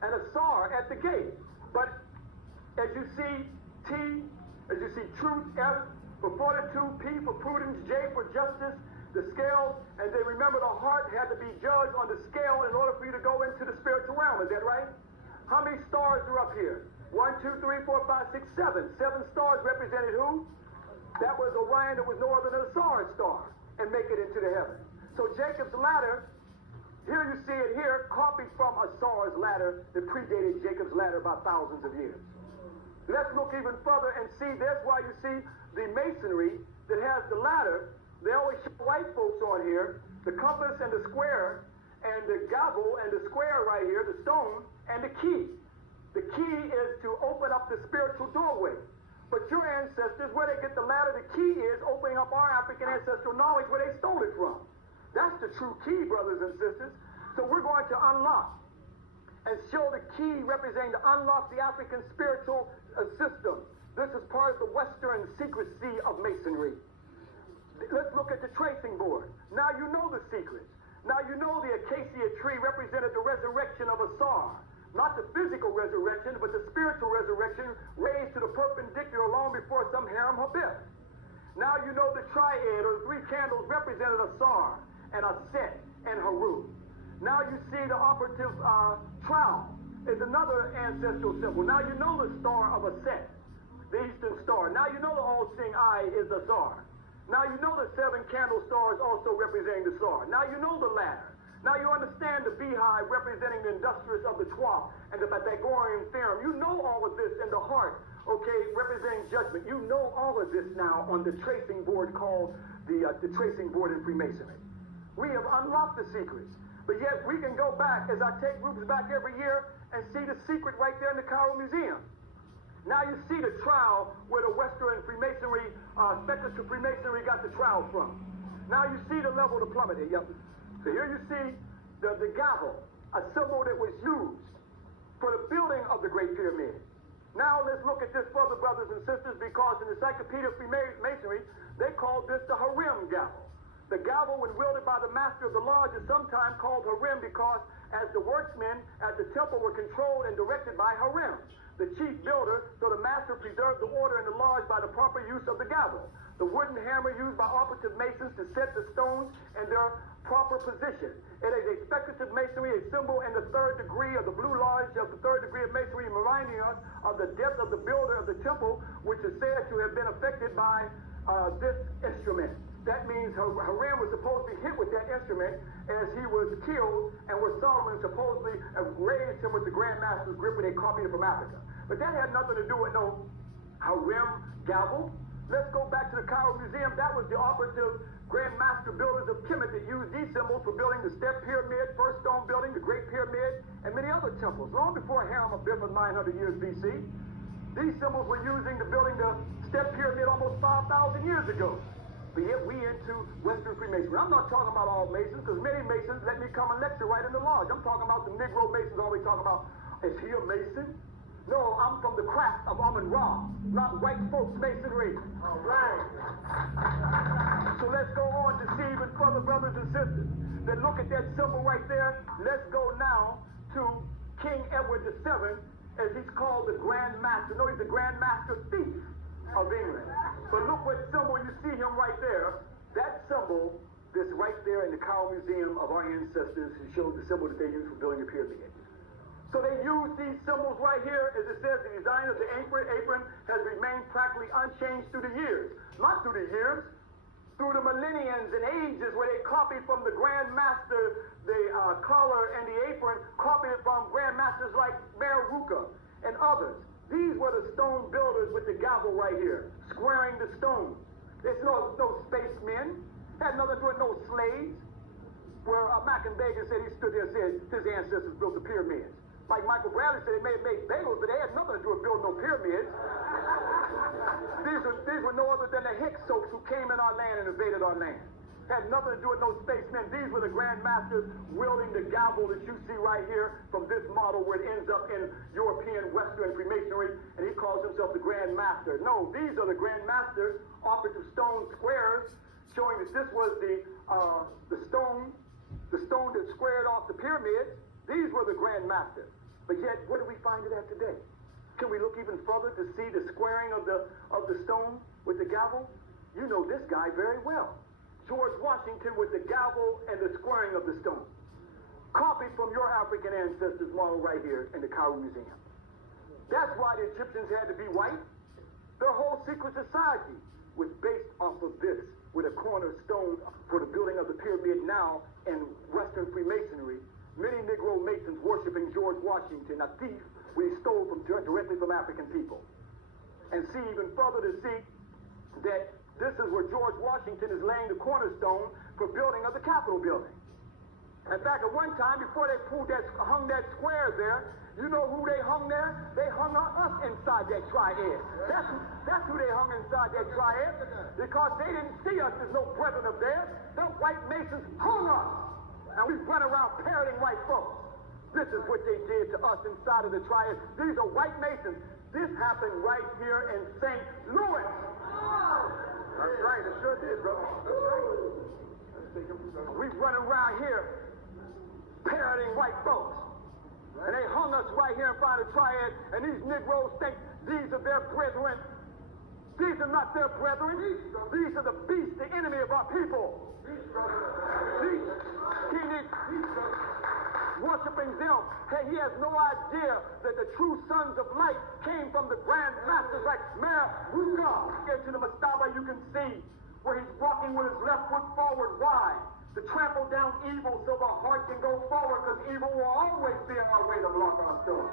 And a SAR at the gate. But as you see T, as you see truth, F for fortitude, P for prudence, J for justice, the scales, and they remember the heart had to be judged on the scale in order for you to go into the spiritual realm. Is that right? How many stars are up here? 1, 2, 3, 4, 5, 6, 7. 7 stars represented who? That was Orion, that was no other than a SAR star, and make it into the heaven. So Jacob's ladder, here you see it here, copied from a SAR's ladder that predated Jacob's ladder by thousands of years. Let's look even further and see, that's why you see the masonry that has the ladder. They always show white folks on here, the compass and the square, and the gavel and the square right here, the stone, and the key. The key is to open up the spiritual doorway. But your ancestors, where they get the ladder, the key is opening up our African ancestral knowledge where they stole it from. That's the true key, brothers and sisters. So we're going to unlock and show the key representing to unlock the African spiritual system. This is part of the Western secrecy of Masonry. Let's look at the tracing board. Now you know the secrets. Now you know the acacia tree represented the resurrection of a Asar. Not the physical resurrection, but the spiritual resurrection raised to the perpendicular long before some harem habith. Now you know the triad or the three candles represented a Asar and a Set and Haru. Now you see the operative trowel is another ancestral symbol. Now you know the star of a Set, the eastern star. Now you know the all-seeing eye is the Asar. Now you know the seven candle stars also representing the Asar. Now you know the ladder. Now you understand the beehive representing the industrious of the Twelfth and the Pythagorean theorem. You know all of this in the heart, okay, representing judgment. You know all of this now on the tracing board called the tracing board in Freemasonry. We have unlocked the secrets, but yet we can go back, as I take groups back every year, and see the secret right there in the Cairo Museum. Now you see the trowel where the Western Freemasonry, speculative Freemasonry got the trowel from. Now you see the level of the plummet here. Yep. So here you see the gavel, a symbol that was used for the building of the Great Pyramid. Now let's look at this further, brothers and sisters, because in the Encyclopedia of Freemasonry, they called this the harem gavel. The gavel, when wielded by the master of the lodge, is sometimes called harem because as the workmen at the temple were controlled and directed by harems, the chief builder, so the master preserved the order in the lodge by the proper use of the gavel, the wooden hammer used by operative masons to set the stones in their proper position. It is a speculative masonry, a symbol in the third degree of the blue lodge of the third degree of masonry, reminding us of the depth of the builder of the temple, which is said to have been affected by this instrument. That means Haram was supposed to be hit with that instrument as he was killed, and where Solomon supposedly raised him with the Grand Master's grip when they copied it from Africa. But that had nothing to do with no Haram gavel. Let's go back to the Cairo Museum. That was the operative Grand Master builders of Kemet that used these symbols for building the Step Pyramid, First Stone Building, the Great Pyramid, and many other temples. Long before Harem of Biff was 900 years BC, these symbols were using to building the Step Pyramid almost 5,000 years ago. But yet we into Western Freemasonry. I'm not talking about all Masons, because many Masons let me come and lecture right in the lodge. I'm talking about the Negro Masons always talking about, is he a Mason? No, I'm from the craft of Amun-Ra, not white folks Masonry. All right. So let's go on to see even further, brothers and sisters. Then look at that symbol right there. Let's go now to King Edward VII, as he's called the Grand Master. No, he's the Grand Master Thief of England. But look what symbol you see him right there. That symbol, this right there in the Cairo Museum of our ancestors, shows the symbol that they used for building the pyramid. So they use these symbols right here, as it says, the design of the apron has remained practically unchanged through the years. Not through the years, through the millenniums and ages where they copied from the Grand Master, the collar and the apron, copied it from Grand Masters like Meruka and others. These were the stone builders with the gavel right here, squaring the stones. There's no spacemen, had nothing to do with no slaves. Where Mackenbagan said he stood there and said his ancestors built the pyramids. Like Michael Bradley said, they may have made bagels, but they had nothing to do with building no pyramids. These were no other than the Hyksos who came in our land and invaded our land. Had nothing to do with no spacemen. These were the Grand Masters wielding the gavel that you see right here from this model where it ends up in European Western Freemasonry, and he calls himself the Grand Master. No, these are the Grand Masters, operative stone squares, showing that this was the stone that squared off the pyramids. These were the Grand Masters. But yet, where do we find it at today? Can we look even further to see the squaring of the stone with the gavel? You know this guy very well. George Washington with the gavel and the squaring of the stone. Copied from your African ancestors model right here in the Cairo Museum. That's why the Egyptians had to be white. Their whole secret society was based off of this, with a cornerstone for the building of the pyramid now in Western Freemasonry. Many Negro Masons worshiping George Washington, a thief we stole directly from African people. And see even further to see that this is where George Washington is laying the cornerstone for building of the Capitol building. In fact, at one time, before they hung that square there, you know who they hung there? They hung us inside that triad. That's who they hung inside that triad, because they didn't see us as no brethren of theirs. The white Masons hung us, and we run around parroting white folks. This is what they did to us inside of the triad. These are white Masons. This happened right here in St. Louis. That's right, it sure did, brother. That's right. We running around here parroting white folks. And they hung us right here in front of the triad, and these Negroes think these are their brethren. These are not their brethren. These are the beasts, the enemy of our people. These, he needs worshiping them. Hey, he has no idea that the true sons of light came from the grand masters like Meruka. Get to the mastaba, you can see where he's walking with his left foot forward. Why? To trample down evil so the heart can go forward, because evil will always be in our way to block our door.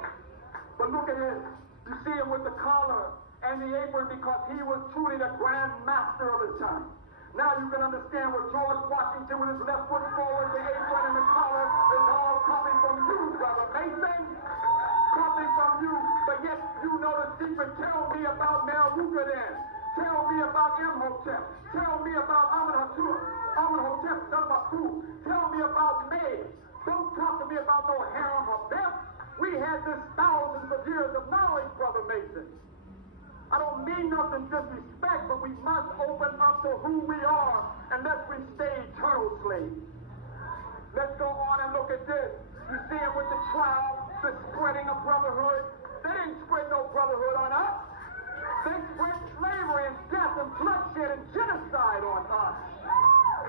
But look at him. You see him with the collar and the apron, because he was truly the grand master of his time. Now you can understand where George Washington with his left foot forward, the apron and the collar is all coming from you, brother Mason. Coming from you. But yet you know the secret. Tell me about Meruka then. Tell me about Imhotep. Tell me about Amenhotep, son of Aku. Tell me about May. Don't talk to me about no harem or Beth. We had this thousands of years of knowledge, brother Mason. I don't mean nothing disrespect, but we must open up to who we are, unless we stay eternal slaves. Let's go on and look at this. You see it with the trial, the spreading of brotherhood. They didn't spread no brotherhood on us. They spread slavery and death and bloodshed and genocide on us.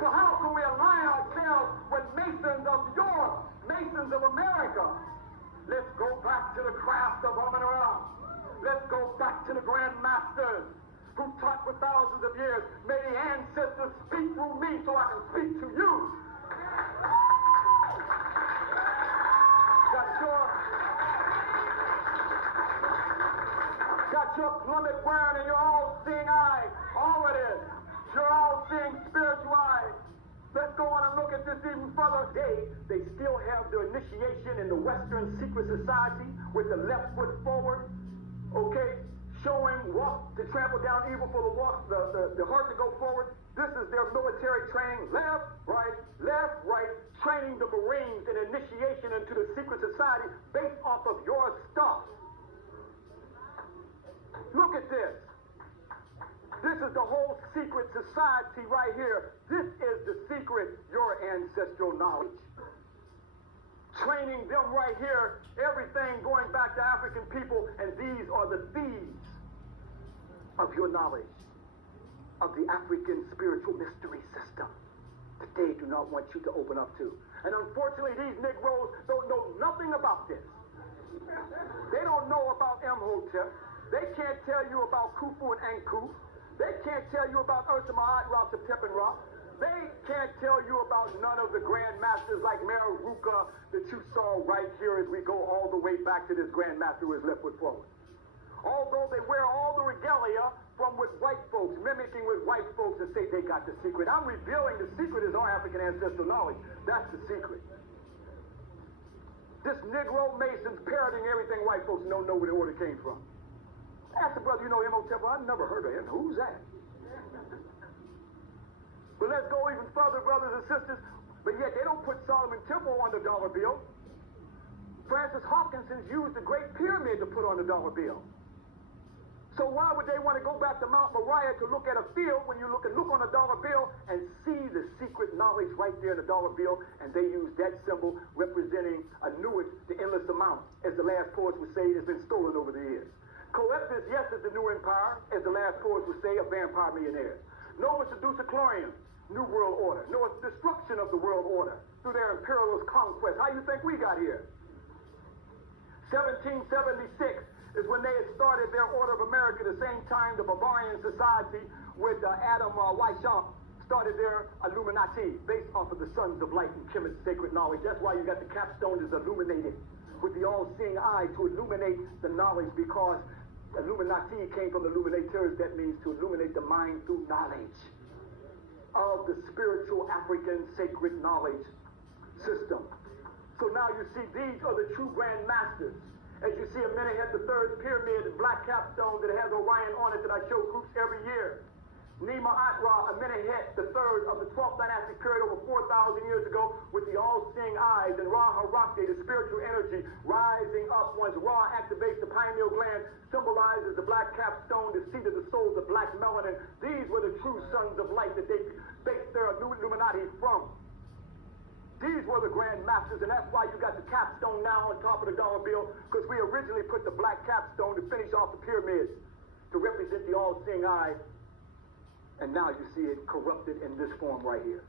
So how can we align ourselves with Masons of Europe, Masons of America? Let's go back to the craft of Amun-Ra. Let's go back to the Grand Masters who taught for thousands of years. May the ancestors speak through me so I can speak to you. Got your plummet wearing and your all-seeing eye. All it is. Your all-seeing spiritual eye. Let's go on and look at this even further. They still have their initiation in the Western secret society with the left foot forward. Okay, showing walk to trample down evil for the heart to go forward. This is their military training, left, right, training the Marines in initiation into the secret society based off of your stuff. Look at this. This is the whole secret society right here. This is the secret, your ancestral knowledge. Training them right here, everything going back to African people, and these are the thieves of your knowledge of the African spiritual mystery system that they do not want you to open up to. And unfortunately, these Negroes don't know nothing about this. They don't know about Imhotep. They can't tell you about Khufu and Anku. They can't tell you about Ursa-Ma'at, Ra-Tep and Ra. They can't tell you about none of the grand masters like Meruka that you saw right here as we go all the way back to this grand master who is left foot forward. Although they wear all the regalia from with white folks, mimicking with white folks and say they got the secret. I'm revealing the secret is our African ancestral knowledge. That's the secret. This Negro Mason's parroting everything white folks don't know where the order came from. Ask the brother, you know Imhotep? Well, I've never heard of him. Who's that? But let's go even further, brothers and sisters. But yet they don't put Solomon Temple on the dollar bill. Francis Hopkinson used the Great Pyramid to put on the dollar bill. So why would they want to go back to Mount Moriah to look at a field when you look on a dollar bill and see the secret knowledge right there in the dollar bill? And they use that symbol representing annuit, the endless amount, as the last poets would say, has been stolen over the years. Coeptus, yes, is the new empire, as the last poets would say, of vampire millionaires. Novus Seduciclorium, New World Order. Noah's destruction of the world order through their imperialist conquest. How you think we got here? 1776 is when they had started their Order of America, the same time the Bavarian Society with Adam Weishaupt started their Illuminati based off of the Sons of Light and Kemet's sacred knowledge. That's why you got the capstone is illuminated with the all-seeing eye to illuminate the knowledge, because Illuminati came from illuminators. That means to illuminate the mind through knowledge of the spiritual African sacred knowledge system. So now you see these are the true grand masters. As you see, Amenhotep the third pyramid, the black capstone that has Orion on it that I show groups every year. Nemaat Ra Amenehet III of the 12th dynastic period over 4,000 years ago with the all-seeing eyes, and Ra Harakte, the spiritual energy rising up once Ra activates the pineal gland, symbolizes the black capstone, the seat of the soul, the black melanin. These were the true sons of light that they based their Illuminati from. These were the Grand Masters, and that's why you got the capstone now on top of the dollar bill, because we originally put the black capstone to finish off the pyramid to represent the all-seeing eye, and now you see it corrupted in this form right here.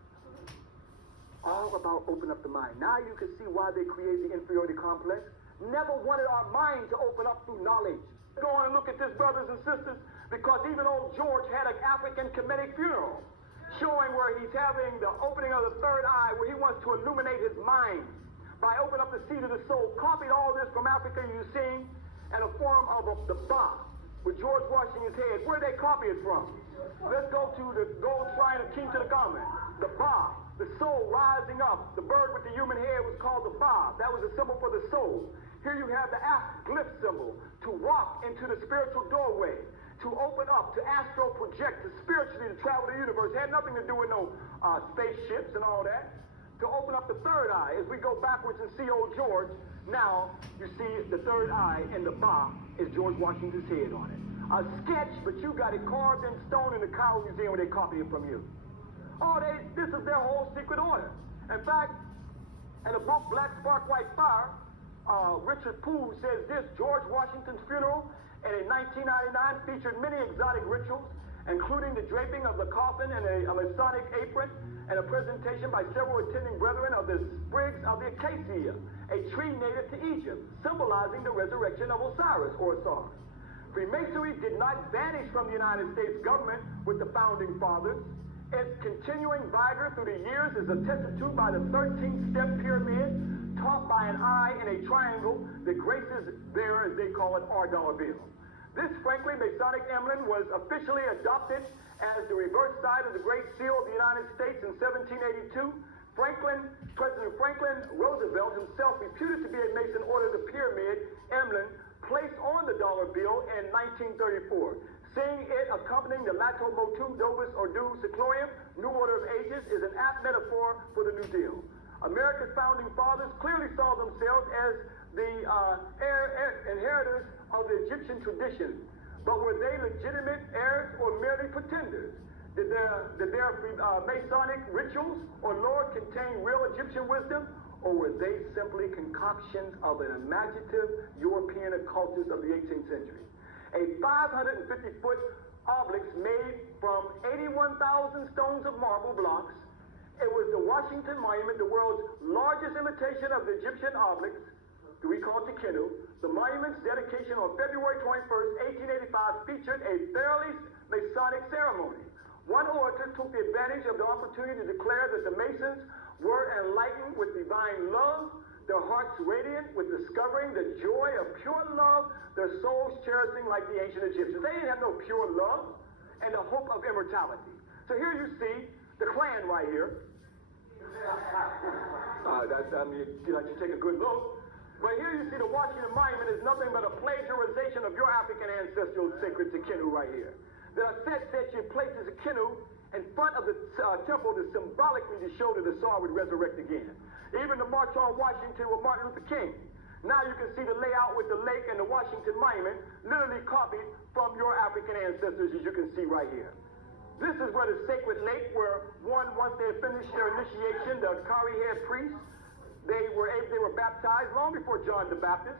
All about open up the mind. Now you can see why they created the inferiority complex. Never wanted our mind to open up through knowledge. Go on and look at this, brothers and sisters, because even old George had an African Kemetic funeral, showing where he's having the opening of the third eye, where he wants to illuminate his mind by opening up the seat of the soul. Copied all this from Africa, you've seen, in a form of the Ba, with George washing his head. Where did they copy it from? Let's go to the gold shrine of King Tutankhamun. The Ba, the soul rising up. The bird with the human head was called the Ba. That was a symbol for the soul. Here you have the glyph symbol, to walk into the spiritual doorway, to open up, to astral project, to spiritually to travel the universe. It had nothing to do with no spaceships and all that. To open up the third eye, as we go backwards and see old George, now you see the third eye, and the Ba is George Washington's head on it. A sketch, but you got it carved in stone in the Cairo Museum where they copied it from you. Oh, this is their whole secret order. In fact, in the book Black Spark, White Fire, Richard Poole says this: George Washington's funeral in 1999 featured many exotic rituals, including the draping of the coffin in a Masonic apron and a presentation by several attending brethren of the sprigs of the acacia, a tree native to Egypt, symbolizing the resurrection of Osiris or Osiris. Freemasonry did not vanish from the United States government with the founding fathers. Its continuing vigor through the years is attested to by the 13-step pyramid topped by an eye in a triangle that graces there, as they call it, our dollar bill. This frankly Masonic emblem was officially adopted as the reverse side of the Great Seal of the United States in 1782. President Franklin Roosevelt himself, reputed to be a Mason, ordered the pyramid emblem placed on the dollar bill in 1934. Seeing it accompanying the Lato Motu Novus Ordo Seclorum, New Order of Ages, is an apt metaphor for the New Deal. America's founding fathers clearly saw themselves as the inheritors of the Egyptian tradition, but were they legitimate heirs or merely pretenders? Did their Masonic rituals or lore contain real Egyptian wisdom, or were they simply concoctions of an imaginative European occultist of the 18th century? A 550-foot obelisk made from 81,000 stones of marble blocks. It was the Washington Monument, the world's largest imitation of the Egyptian obelisk, we call it the Kenu. The monument's dedication on February 21st, 1885 featured a thoroughly Masonic ceremony. One orator took the advantage of the opportunity to declare that the Masons were enlightened with divine love, their hearts radiant with discovering the joy of pure love, their souls cherishing like the ancient Egyptians. They didn't have no pure love and the hope of immortality. So here you see the Klan right here. You like to take a good look. But here you see the Washington Monument is nothing but a plagiarization of your African ancestral sacred Kenu right here. The set you places a Kenu in front of the temple to symbolically to show that the Tsar would resurrect again. Even the March on Washington with Martin Luther King. Now you can see the layout with the lake and the Washington Monument literally copied from your African ancestors, as you can see right here. This is where the sacred lake, where once they had finished their initiation, the Kari head priests, they were baptized long before John the Baptist.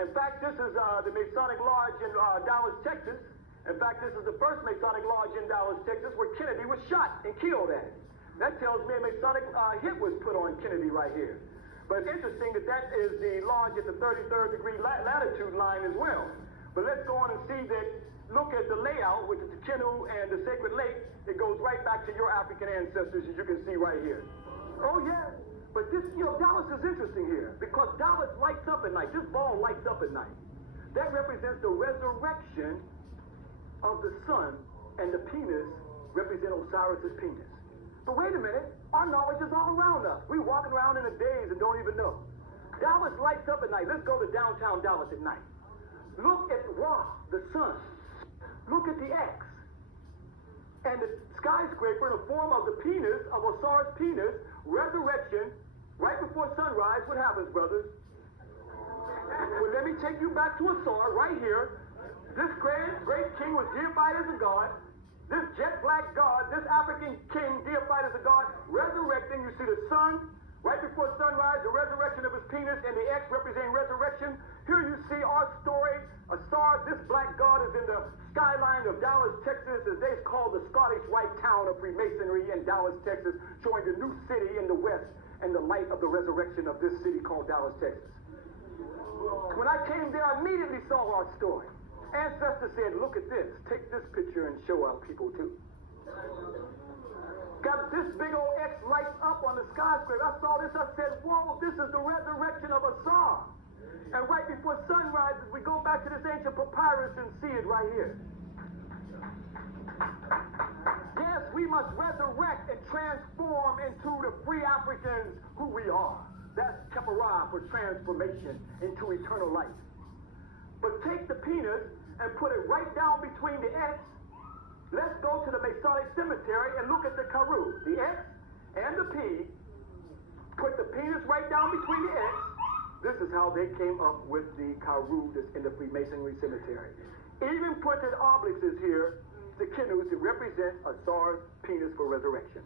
In fact, this is the Masonic Lodge in Dallas, Texas. In fact, this is the first Masonic Lodge in Dallas, Texas, where Kennedy was shot and killed at. That tells me a Masonic hit was put on Kennedy right here. But it's interesting that is the lodge at the 33rd degree latitude line as well. But let's go on and see that. Look at the layout with the Kenu and the sacred lake. It goes right back to your African ancestors, as you can see right here. Oh, yeah. But this, Dallas is interesting here because Dallas lights up at night. This ball lights up at night. That represents the resurrection of the sun, and the penis represents Osiris's penis. But wait a minute, our knowledge is all around us. We're walking around in a daze and don't even know. Dallas lights up at night. Let's go to downtown Dallas at night. Look at Ra, the sun. Look at the X. And the skyscraper in the form of the penis, of Osiris' penis, resurrection, right before sunrise, what happens, brothers? Well, let me take you back to Osiris right here. This great king was deified as a god. This jet black god, this African king deified as a god, resurrecting. You see the sun, right before sunrise, the resurrection of his penis, and the X representing resurrection. Here you see our story. Osiris, this black god, is in the skyline of Dallas, Texas, as they call the Scottish Rite town of Freemasonry in Dallas, Texas, showing the new city in the west and the light of the resurrection of this city called Dallas, Texas. When I came there, I immediately saw our story. Ancestors said, look at this. Take this picture and show our people too. Got this big old X lights up on the skyscraper. I saw this. I said, whoa, this is the resurrection of Osiris. And right before sunrise, we go back to this ancient papyrus and see it right here. Yes, we must resurrect and transform into the free Africans who we are. That's Keparah for transformation into eternal life. But take the penis and put it right down between the X. Let's go to the Masonic cemetery and look at the Karu. The X and the P. Put the penis right down between the X. This is how they came up with the Karu that's in the Freemasonry cemetery. Even put the obelisks here, the Kinus, to represent Osiris' penis for resurrection.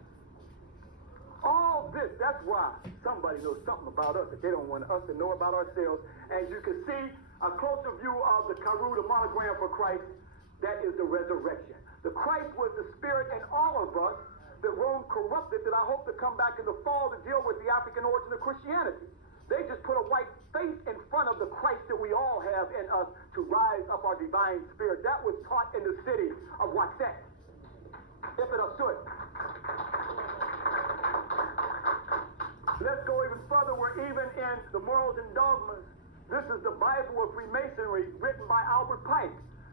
All this, that's why somebody knows something about us that they don't want us to know about ourselves. As you can see, a closer view of the Karu, the monogram for Christ, that is the resurrection. The Christ was the spirit in all of us that Rome corrupted, that I hope to come back in the fall to deal with the African origin of Christianity. They just put a white face in front of the Christ that we all have in us to rise up our divine spirit. That was taught in the city of Waset. If it should. Let's go even further. We're even in the morals and dogmas. This is the Bible of Freemasonry written by Albert Pike,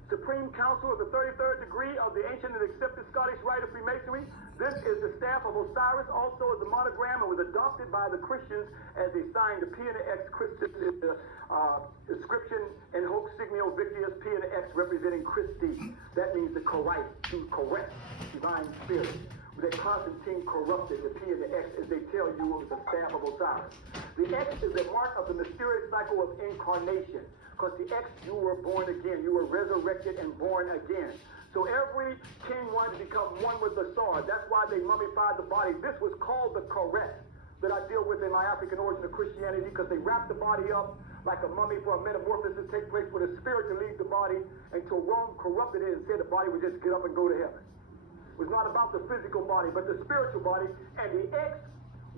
Supreme Council of the 33rd degree of the ancient and accepted Scottish Rite of Freemasonry. This is the staff of Osiris, also as the monogram, and was adopted by the Christians as they signed the P and the X. Christus is the inscription in hoc signo victius, P and the X representing Christi. That means the correct, to correct, divine spirit. That Constantine corrupted the P and the X, as they tell you, it was the staff of Osiris. The X is the mark of the mysterious cycle of incarnation. Because the X, you were born again. You were resurrected and born again. So every king wanted to become one with the sword. That's why they mummified the body. This was called the caress that I deal with in my African origin of Christianity, because they wrapped the body up like a mummy for a metamorphosis to take place for the spirit to leave the body, until Rome corrupted it and said the body would just get up and go to heaven. It was not about the physical body, but the spiritual body, and the X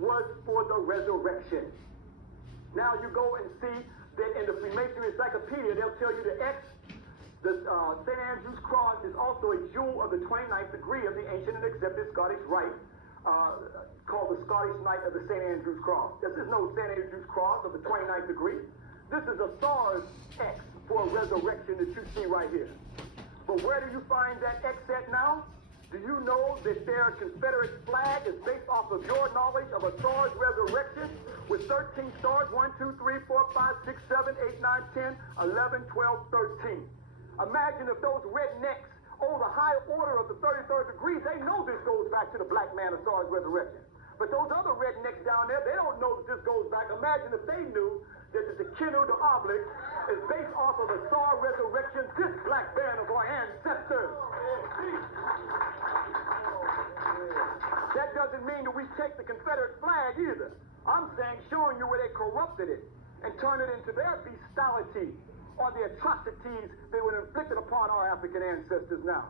was for the resurrection. Now you go and see that in the Freemasonry Encyclopedia, they'll tell you the X, the St. Andrew's Cross, is also a jewel of the 29th degree of the ancient and accepted Scottish Rite, called the Scottish Knight of the St. Andrew's Cross. This is no St. Andrew's Cross of the 29th degree. This is a Osiris X for a resurrection that you see right here. But where do you find that X at now? Do you know that their Confederate flag is based off of your knowledge of a Osiris resurrection with 13 stars, 1, 2, 3, 4, 5, 6, 7, 8, 9, 10, 11, 12, 13. Imagine if those rednecks, the high order of the 33rd degree, they know this goes back to the black man of Osiris resurrection. But those other rednecks down there, they don't know that this goes back. Imagine if they knew that the Kinu, the obelisk, is based off of the Osiris resurrection, this black band of our ancestors. That doesn't mean that we take the Confederate flag either. I'm saying, showing you where they corrupted it and turned it into their bestiality, or the atrocities they were inflicted upon our African ancestors now.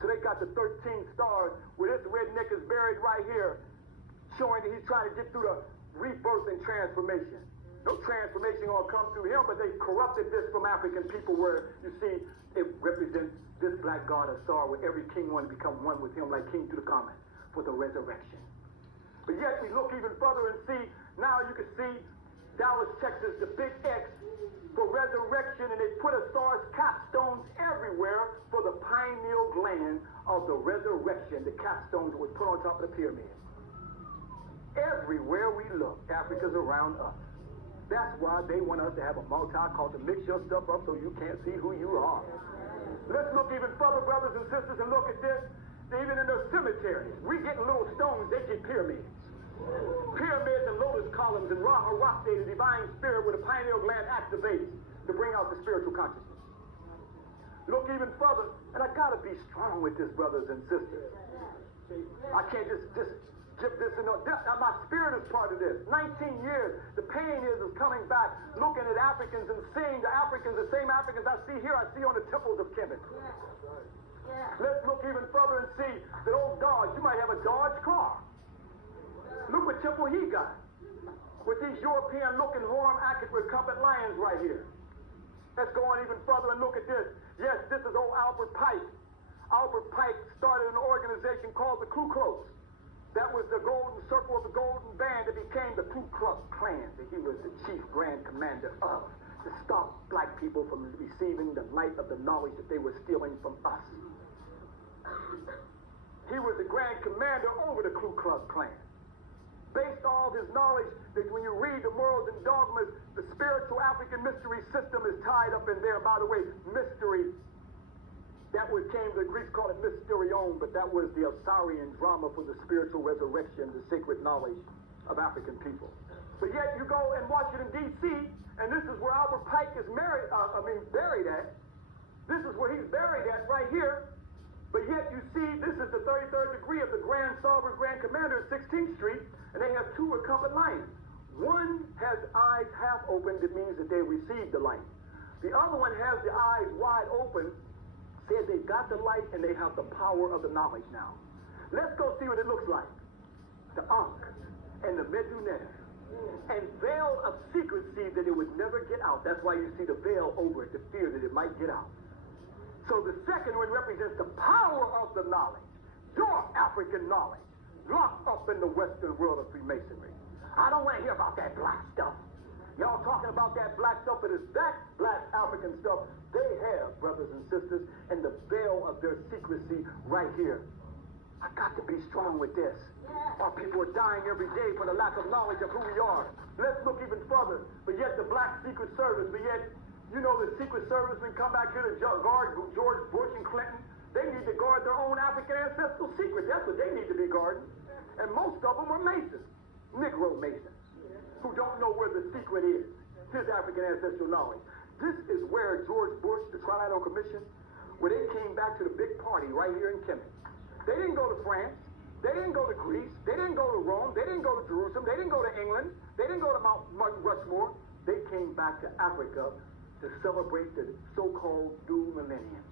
So they got the 13 stars, where this redneck is buried right here, showing that he's trying to get through the rebirth and transformation. No transformation gonna come through him, but they corrupted this from African people, where you see it represents this black god of Sar, where every king wanted to become one with him, like King Tutankhamun, for the resurrection. But yet we look even further and see, now you can see Dallas, Texas, the big X for resurrection, and they put Osiris capstones everywhere for the pineal gland of the resurrection, the capstones that was put on top of the pyramid. Everywhere we look, Africa's around us. That's why they want us to have a multicultural, mix your stuff up so you can't see who you are. Let's look even further, brothers and sisters, and look at this. Even in those cemeteries, we get little stones, they get pyramids. Pyramids and lotus columns and rock day, the divine spirit with a pineal gland activated to bring out the spiritual consciousness. Look even further, and I gotta be strong with this, brothers and sisters. I can't just give this and that. My spirit is part of this. 19 years, the pain is coming back, looking at Africans and seeing the Africans, the same Africans I see here, I see on the temples of Kemet. Let's look even further and see that old Dodge. You might have a Dodge car. Look what temple he got. With these European-looking horn-acted recumbent lions right here. Let's go on even further and look at this. Yes, this is old Albert Pike. Albert Pike started an organization called the Ku Klux. That was the golden circle of the golden band that became the Ku Klux Klan that he was the chief grand commander of, to stop black people from receiving the light of the knowledge that they were stealing from us. He was the grand commander over the Ku Klux Klan. Based on his knowledge that when you read the morals and dogmas, the spiritual African mystery system is tied up in there. By the way, mystery, that came, the Greeks called it mysterion, but that was the Osirian drama for the spiritual resurrection, the sacred knowledge of African people. But yet you go in Washington, D.C., and this is where Albert Pike is buried at. This is where he's buried at right here. But yet you see, this is the 33rd degree of the Grand Sovereign Grand Commander at 16th Street, and they have two recumbent lions. One has eyes half open, that means that they received the light. The other one has the eyes wide open, says they've got the light and they have the power of the knowledge now. Let's go see what it looks like. The Ankh and the Medunetter. And veil of secrecy that it would never get out. That's why you see the veil over it, the fear that it might get out. So the second one represents the power of the knowledge, your African knowledge, locked up in the Western world of Freemasonry. I don't want to hear about that black stuff. Y'all talking about that black stuff, but it's that black African stuff they have, brothers and sisters, and the veil of their secrecy right here. I got to be strong with this. Our people are dying every day for the lack of knowledge of who we are. Let's look even further. But yet the black Secret Service, but yet you know the Secret Servicemen come back here to guard George Bush and Clinton. They need to guard their own African ancestral secrets. That's what they need to be guarding. And most of them are Masons, Negro Masons, who don't know where the secret is, his African ancestral knowledge. This is where George Bush, the Trilateral Commission, where they came back to the big party right here in Kemet. They didn't go to France. They didn't go to Greece. They didn't go to Rome. They didn't go to Jerusalem. They didn't go to England. They didn't go to Mount Rushmore. They came back to Africa to celebrate the so-called new millennium.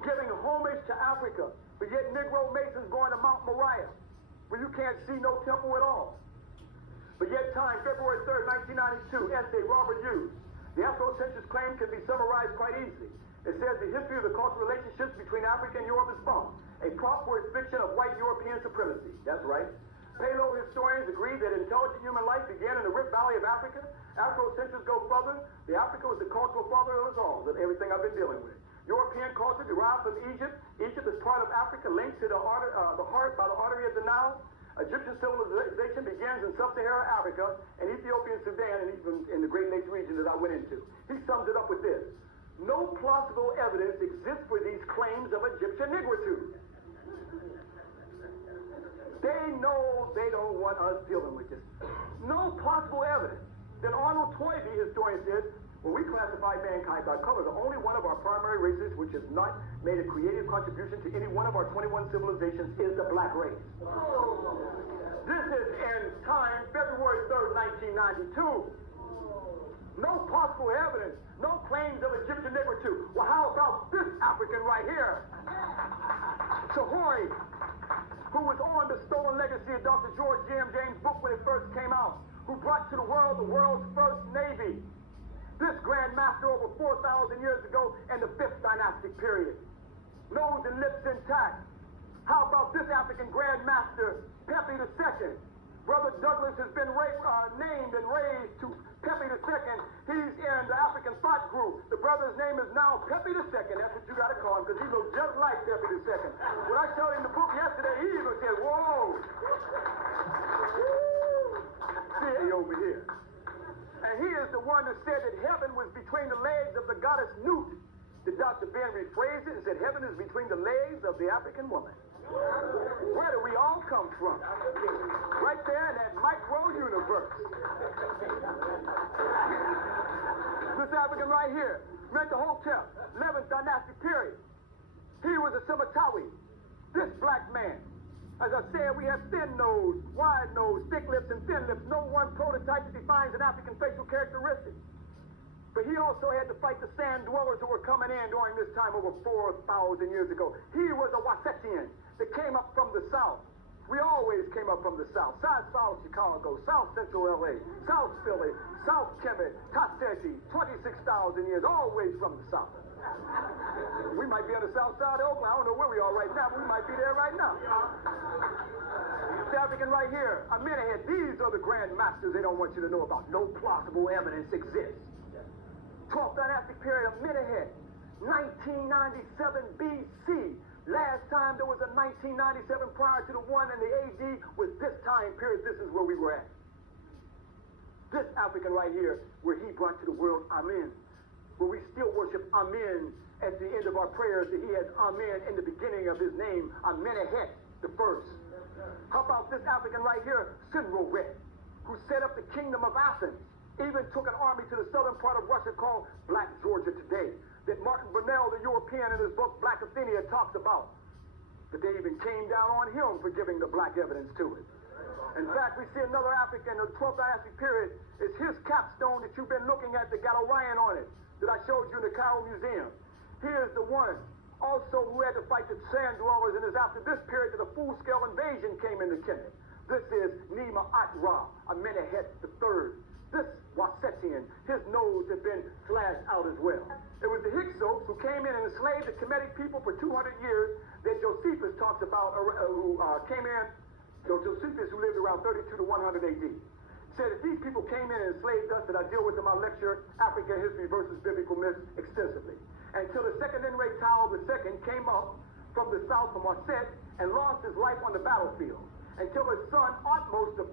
Giving homage to Africa, but yet Negro Masons going to Mount Moriah, where you can't see no temple at all. But yet time, February 3rd, 1992, essay, Robert Hughes. The Afrocentrist claim can be summarized quite easily. It says the history of the cultural relationships between Africa and Europe is false. A prop for its fiction of white European supremacy. That's right. Palo historians agree that intelligent human life began in the Rift Valley of Africa. Afrocentrists go further. The Africa was the cultural father of us all, of everything I've been dealing with. European culture derived from Egypt. Egypt is part of Africa, linked to the heart by the artery of the Nile. Egyptian civilization begins in sub-Saharan Africa and Ethiopian Sudan and even in the Great Lakes region that I went into. He sums it up with this. No plausible evidence exists for these claims of Egyptian negritude. They know they don't want us dealing with this. No possible evidence. Then Arnold Toynbee, historian, says, when we classify mankind by color, the only one of our primary races which has not made a creative contribution to any one of our 21 civilizations is the black race. This is in time, February 3rd, 1992. No possible evidence, no claims of Egyptian negritude. Well, how about this African right here? Sahori, who was on the stolen legacy of Dr. George James' book when it first came out, who brought to the world's first navy. This Grand Master over 4,000 years ago in the 5th dynastic period. Nose and lips intact. How about this African Grand Master, Pepe II? Brother Douglas has been named and raised to Pepe II. He's in the African thought group. The brother's name is now Pepe II. That's what you got to call him, because he looks just like Pepe II. When I showed him the book yesterday, he even said, whoa. See over here. And he is the one that said that heaven was between the legs of the goddess Nut, that Dr. Ben rephrased it and said, heaven is between the legs of the African woman. Where do we all come from? Right there in that micro universe. This African right here, Mentuhotep, 11th dynastic period. He was a Simatawi. This black man. As I said, we have thin nose, wide nose, thick lips, and thin lips. No one prototype that defines an African facial characteristic. But he also had to fight the sand dwellers who were coming in during this time over 4,000 years ago. He was a Wasetian that came up from the south. We always came up from the south. South Chicago, South Central LA, South Philly, South Kemet, Tasseti, 26,000 years, always from the south. We might be on the south side of Oakland. I don't know where we are right now, but we might be there right now. This African right here, Amenemhet, these are the grand masters they don't want you to know about. No plausible evidence exists. 12th dynastic period of Amenemhet, 1997 BC. Last time there was a 1997 prior to the one in the AD was this time period. This is where we were at. This African right here, where he brought to the world Amen, where we still worship Amen at the end of our prayers, that he has Amen in the beginning of his name, Amenemhet the first. How about this African right here, Sinroret, who set up the kingdom of Athens, even took an army to the southern part of Russia called Black Georgia today, that Martin Brunel, the European, in his book Black Athenia talks about. But they even came down on him for giving the black evidence to it. In fact, we see another African in the 12th dynastic period. It's his capstone that you've been looking at that got Orion on it, that I showed you in the Cairo Museum. He is the one also who had to fight the sand dwellers, and it's after this period that a full-scale invasion came into Kemet. This is Nema-At-Ra, Amenemhet III. This Wasetian, his nose had been slashed out as well. It was the Hyksos who came in and enslaved the Kemetic people for 200 years that Josephus talks about, who came in, Josephus, who lived around 32 to 100 AD. Said that these people came in and enslaved us, that I deal with in my lecture, African History versus Biblical Myths, extensively. Until the second Enrei-Tao II came up from the south, from Aset, and lost his life on the battlefield. Until his son, Ahmose I,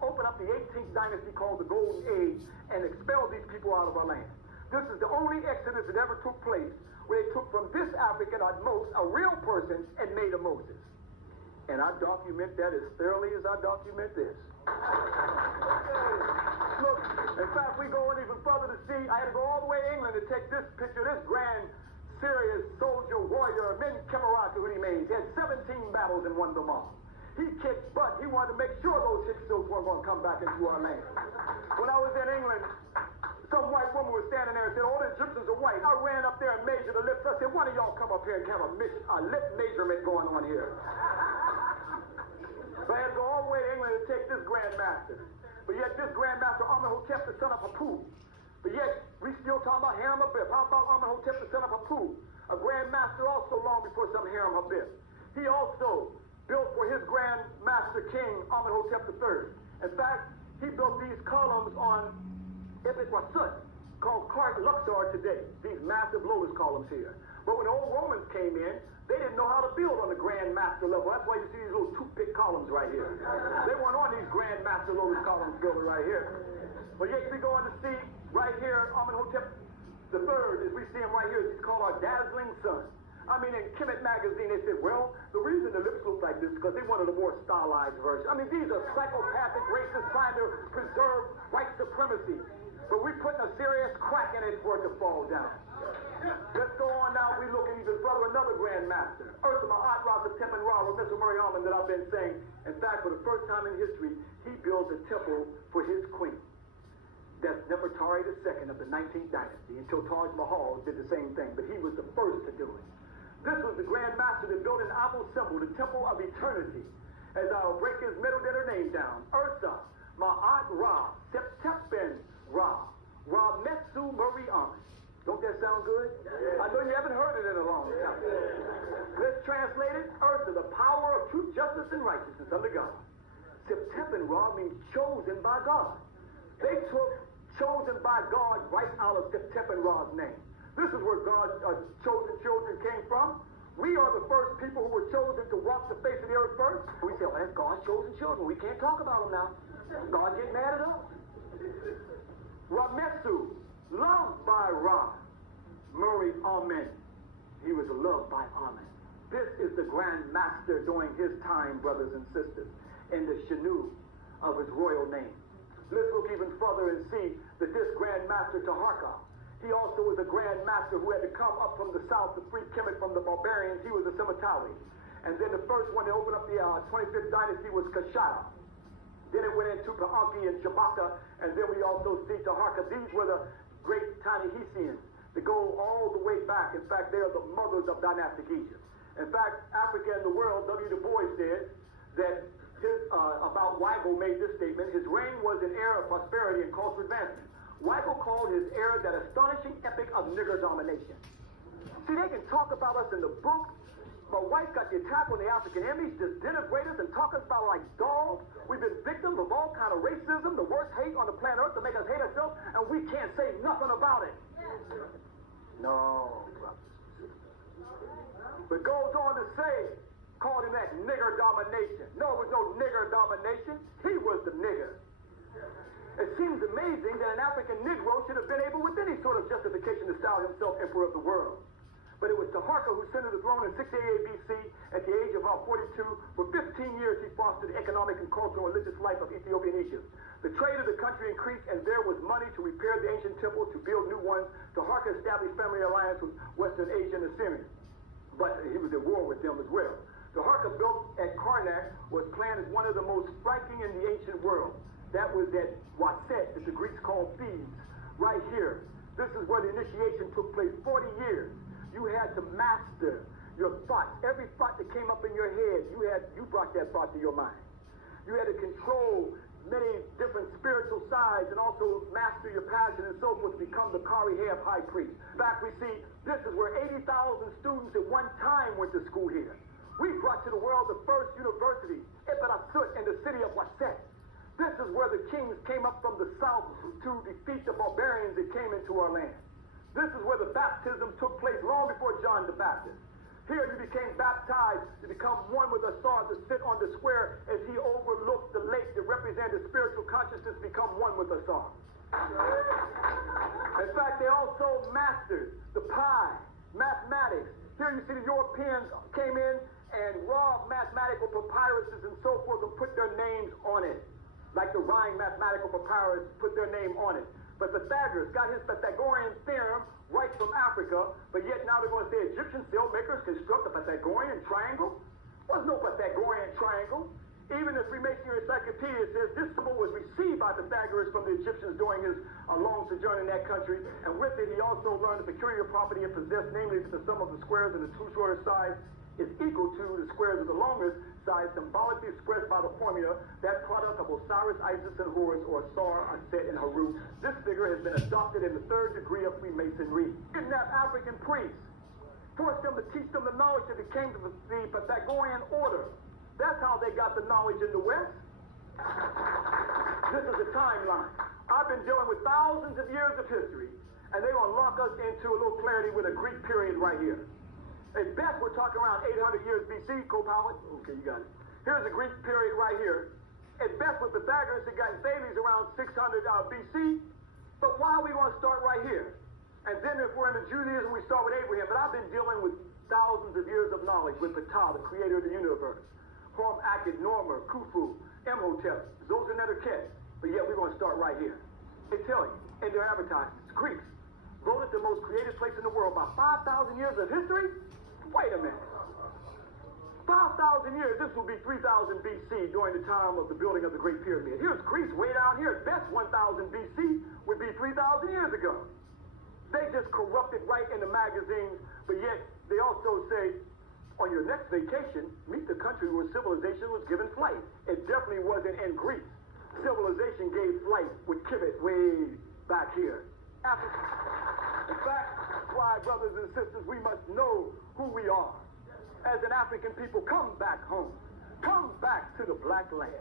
opened up the 18th dynasty called the Golden Age and expelled these people out of our land. This is the only exodus that ever took place where they took from this African, Ahmose, a real person, and made a Moses. And I document that as thoroughly as I document this. Look, in fact, we go even further to see, I had to go all the way to England to take this picture, this grand, serious soldier, warrior, Men-Kemeratu, who he made. He had 17 battles and won them all. He kicked butt. He wanted to make sure those Hyksos weren't going to come back into our land. When I was in England, some white woman was standing there and said, all the Egyptians are white. I ran up there and measured the lips. I said, one of y'all come up here and have a lip measurement going on here. So I had to go all the way to England to take this Grand Master. But yet this Grand Master, Amenhotep, the son of Hapu. But yet, we still talking about Hiram Abib. How about Amenhotep, the son of Hapu? A Grand Master also long before some Hiram Abib. He also built for his Grand Master King, Amenhotep III. In fact, he built these columns on Ibn Wasut, called Kart Luxor today. These massive lotus columns here. But when the old Romans came in, they didn't know how to build on the Grand Master level. That's why you see these little toothpick columns right here. They weren't on these Grand Master lotus columns built right here. But yet we go on to see right here, Amenhotep III, as we see him right here, he's called our dazzling sun. I mean, in Kemet magazine, they said, well, the reason the lips look like this is because they wanted a more stylized version. I mean, these are psychopathic racists trying to preserve white supremacy. But we're putting a serious crack in it for it to fall down. Let's go on now. We look at even further, another Grand Master. Amenemhet, Ra, Mr. Murray Almond that I've been saying. In fact, for the first time in history, he builds a temple for his queen. That's Nefertari II of the 19th dynasty, until Taj Mahal did the same thing. But he was the first to do it. This was the Grand Master that built an Abu symbol, the Temple of Eternity. As I'll break his middle letter name down. Ursa, Ma'at Ra, Septepen Ra, Rametsu Murray Almond. Don't that sound good? I know you haven't heard it in a long time. Let's translate it. Ursa, the power of truth, justice, and righteousness under God. Septepen Ra means chosen by God. They took chosen by God right out of Septepen Ra's name. This is where God's chosen children came from. We are the first people who were chosen to walk the face of the earth first. We say, oh, that's God's chosen children. We can't talk about them now. God get mad at us. Rametsu, loved by Ra. Murray, amen. He was loved by Amen. This is the Grand Master during his time, brothers and sisters, in the Shanu of his royal name. Let's look even further and see that this Grand Master Taharqa, he also was a Grand Master who had to come up from the south to free Kemet from the barbarians. He was a Simatawi. And then the first one to open up the 25th dynasty was Kashara. Then it went into Paanki and Shabaka, and then we also see Taharqa. These were the great Tanihisians that go all the way back. In fact, they are the mothers of dynastic Egypt. In fact, Africa and the world, W. Du Bois said that about Weigel made this statement: his reign was an era of prosperity and cultural advancement. Weigel called his era that astonishing epic of nigger domination. See, they can talk about us in the book, but whites got the attack on the African image, just denigrate us and talk us about like dogs. We've been victims of all kind of racism, the worst hate on the planet Earth to make us hate ourselves, and we can't say nothing about it. No, brothers. But goes on to say, called him that nigger domination. No, it was no nigger domination. He was the nigger. It seems amazing that an African Negro should have been able with any sort of justification to style himself emperor of the world. But it was Taharqa who ascended the throne in 688 BC at the age of about 42. For 15 years, he fostered the economic and cultural and religious life of Ethiopia and Egypt. The trade of the country increased, and there was money to repair the ancient temples, to build new ones. Taharqa established family alliance with Western Asia and Assyria. But he was at war with them as well. Taharqa built at Karnak was planned as one of the most striking in the ancient world. That was at Waset, that the Greeks called Thebes, right here. This is where the initiation took place, 40 years. You had to master your thoughts. Every thought that came up in your head, you brought that thought to your mind. You had to control many different spiritual sides and also master your passion and so forth to become the Kari Heb high priest. In fact, we see this is where 80,000 students at one time went to school here. We brought to the world the first university, Eperasut, in the city of Waset. This is where the kings came up from the south to defeat the barbarians that came into our land. This is where the baptism took place long before John the Baptist. Here you became baptized to become one with Asar, to sit on the square as he overlooked the lake that represented spiritual consciousness, become one with Asar. In fact, they also mastered the pi, mathematics. Here you see the Europeans came in and robbed mathematical papyruses and so forth and put their names on it. Like the Rhine mathematical papyrus put their name on it. But Pythagoras got his Pythagorean theorem right from Africa, but yet now they're going to say Egyptian sailmakers construct a Pythagorean triangle? There was no Pythagorean triangle. Even the Freemasonry Encyclopedia says this symbol was received by Pythagoras from the Egyptians during his long sojourn in that country, and with it he also learned a peculiar property it possessed, namely that the sum of the squares of the two shorter sides is equal to the squares of the longest side, symbolically expressed by the formula, that product of Osiris, Isis, and Horus, or Sar, Aset, and Haru. This figure has been adopted in the third degree of Freemasonry. Kidnapped African priests, forced them to teach them the knowledge that became the Pythagorean order. That's how they got the knowledge in the West. This is the timeline. I've been dealing with thousands of years of history, and they're going to lock us into a little clarity with a Greek period right here. At best, we're talking around 800 years BC, Copilot. Okay, you got it. Here's the Greek period right here. At best, with Pythagoras, it got Thales around 600 BC. But why are we going to start right here? And then if we're into Judaism, we start with Abraham. But I've been dealing with thousands of years of knowledge with Ptah, the creator of the universe. Horm Akhet, Norma, Khufu, Imhotep, Zoseneterket. But yet we're going to start right here. They tell you in their advertisements, Greeks voted the most creative place in the world by 5,000 years of history. Wait a minute. 5,000 years, this will be 3,000 BC during the time of the building of the Great Pyramid. Here's Greece way down here. At best, 1,000 BC would be 3,000 years ago. They just corrupted right in the magazines, but yet they also say, on your next vacation, meet the country where civilization was given flight. It definitely wasn't in Greece. Civilization gave flight with Kibit way back here. In fact, that's why, brothers and sisters, we must know who we are. As an African people, come back home. Come back to the black land.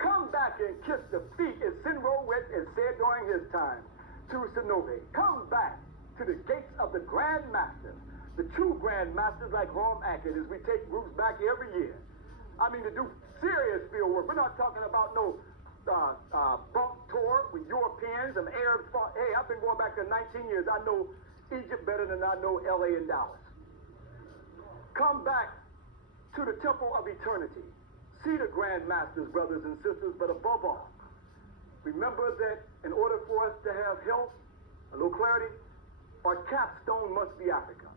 Come back and kiss the feet, as Sinrowet has said during his time, to Sonobe. Come back to the gates of the Grand Master, the true Grand Masters like Horm Akhet, as we take groups back every year. I mean, to do serious field work. We're not talking about no bump tour with Europeans and Arabs. Hey, I've been going back there 19 years. I know Egypt better than I know LA and Dallas. come back to the temple of eternity. See the Grand Masters, brothers and sisters, but above all, remember that in order for us to have health, a little clarity, our capstone must be Africa.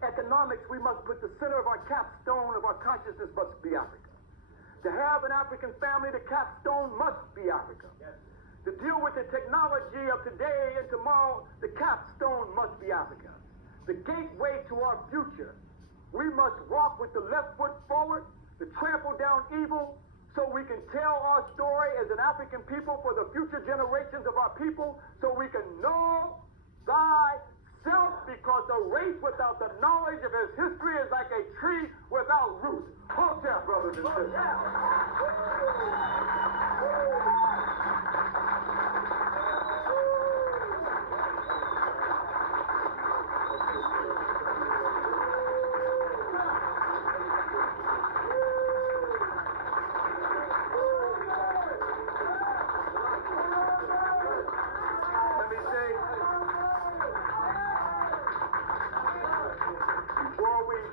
Economics, we must put the center of our capstone of our consciousness must be Africa. To have an African family, the capstone must be Africa. Yes. To deal with the technology of today and tomorrow, the capstone must be Africa. The gateway to our future. We must walk with the left foot forward, to trample down evil, so we can tell our story as an African people for the future generations of our people, so we can know thyself, because a race without the knowledge of his history is like a tree without roots. Hold that, brothers and sisters.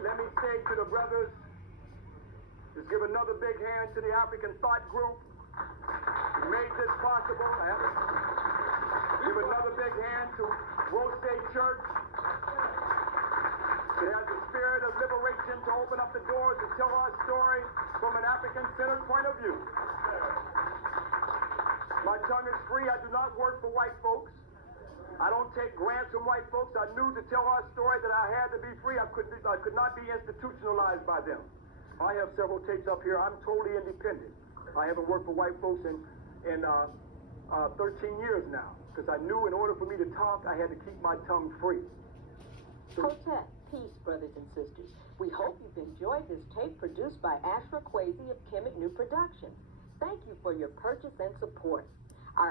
Let me say to the brothers, just give another big hand to the African Thought Group who made this possible. Give another big hand to Rose Church. It has the spirit of liberation to open up the doors and tell our story from an African-centered point of view. My tongue is free. I do not work for white folks. I don't take grants from white folks. I knew to tell our story that I had to be free. I could not be institutionalized by them. I have several tapes up here. I'm totally independent. I haven't worked for white folks in 13 years now, because I knew in order for me to talk, I had to keep my tongue free. Protest, peace, brothers and sisters. We hope you've enjoyed this tape produced by ASHRA KWESI of Kemet New Productions. Thank you for your purchase and support.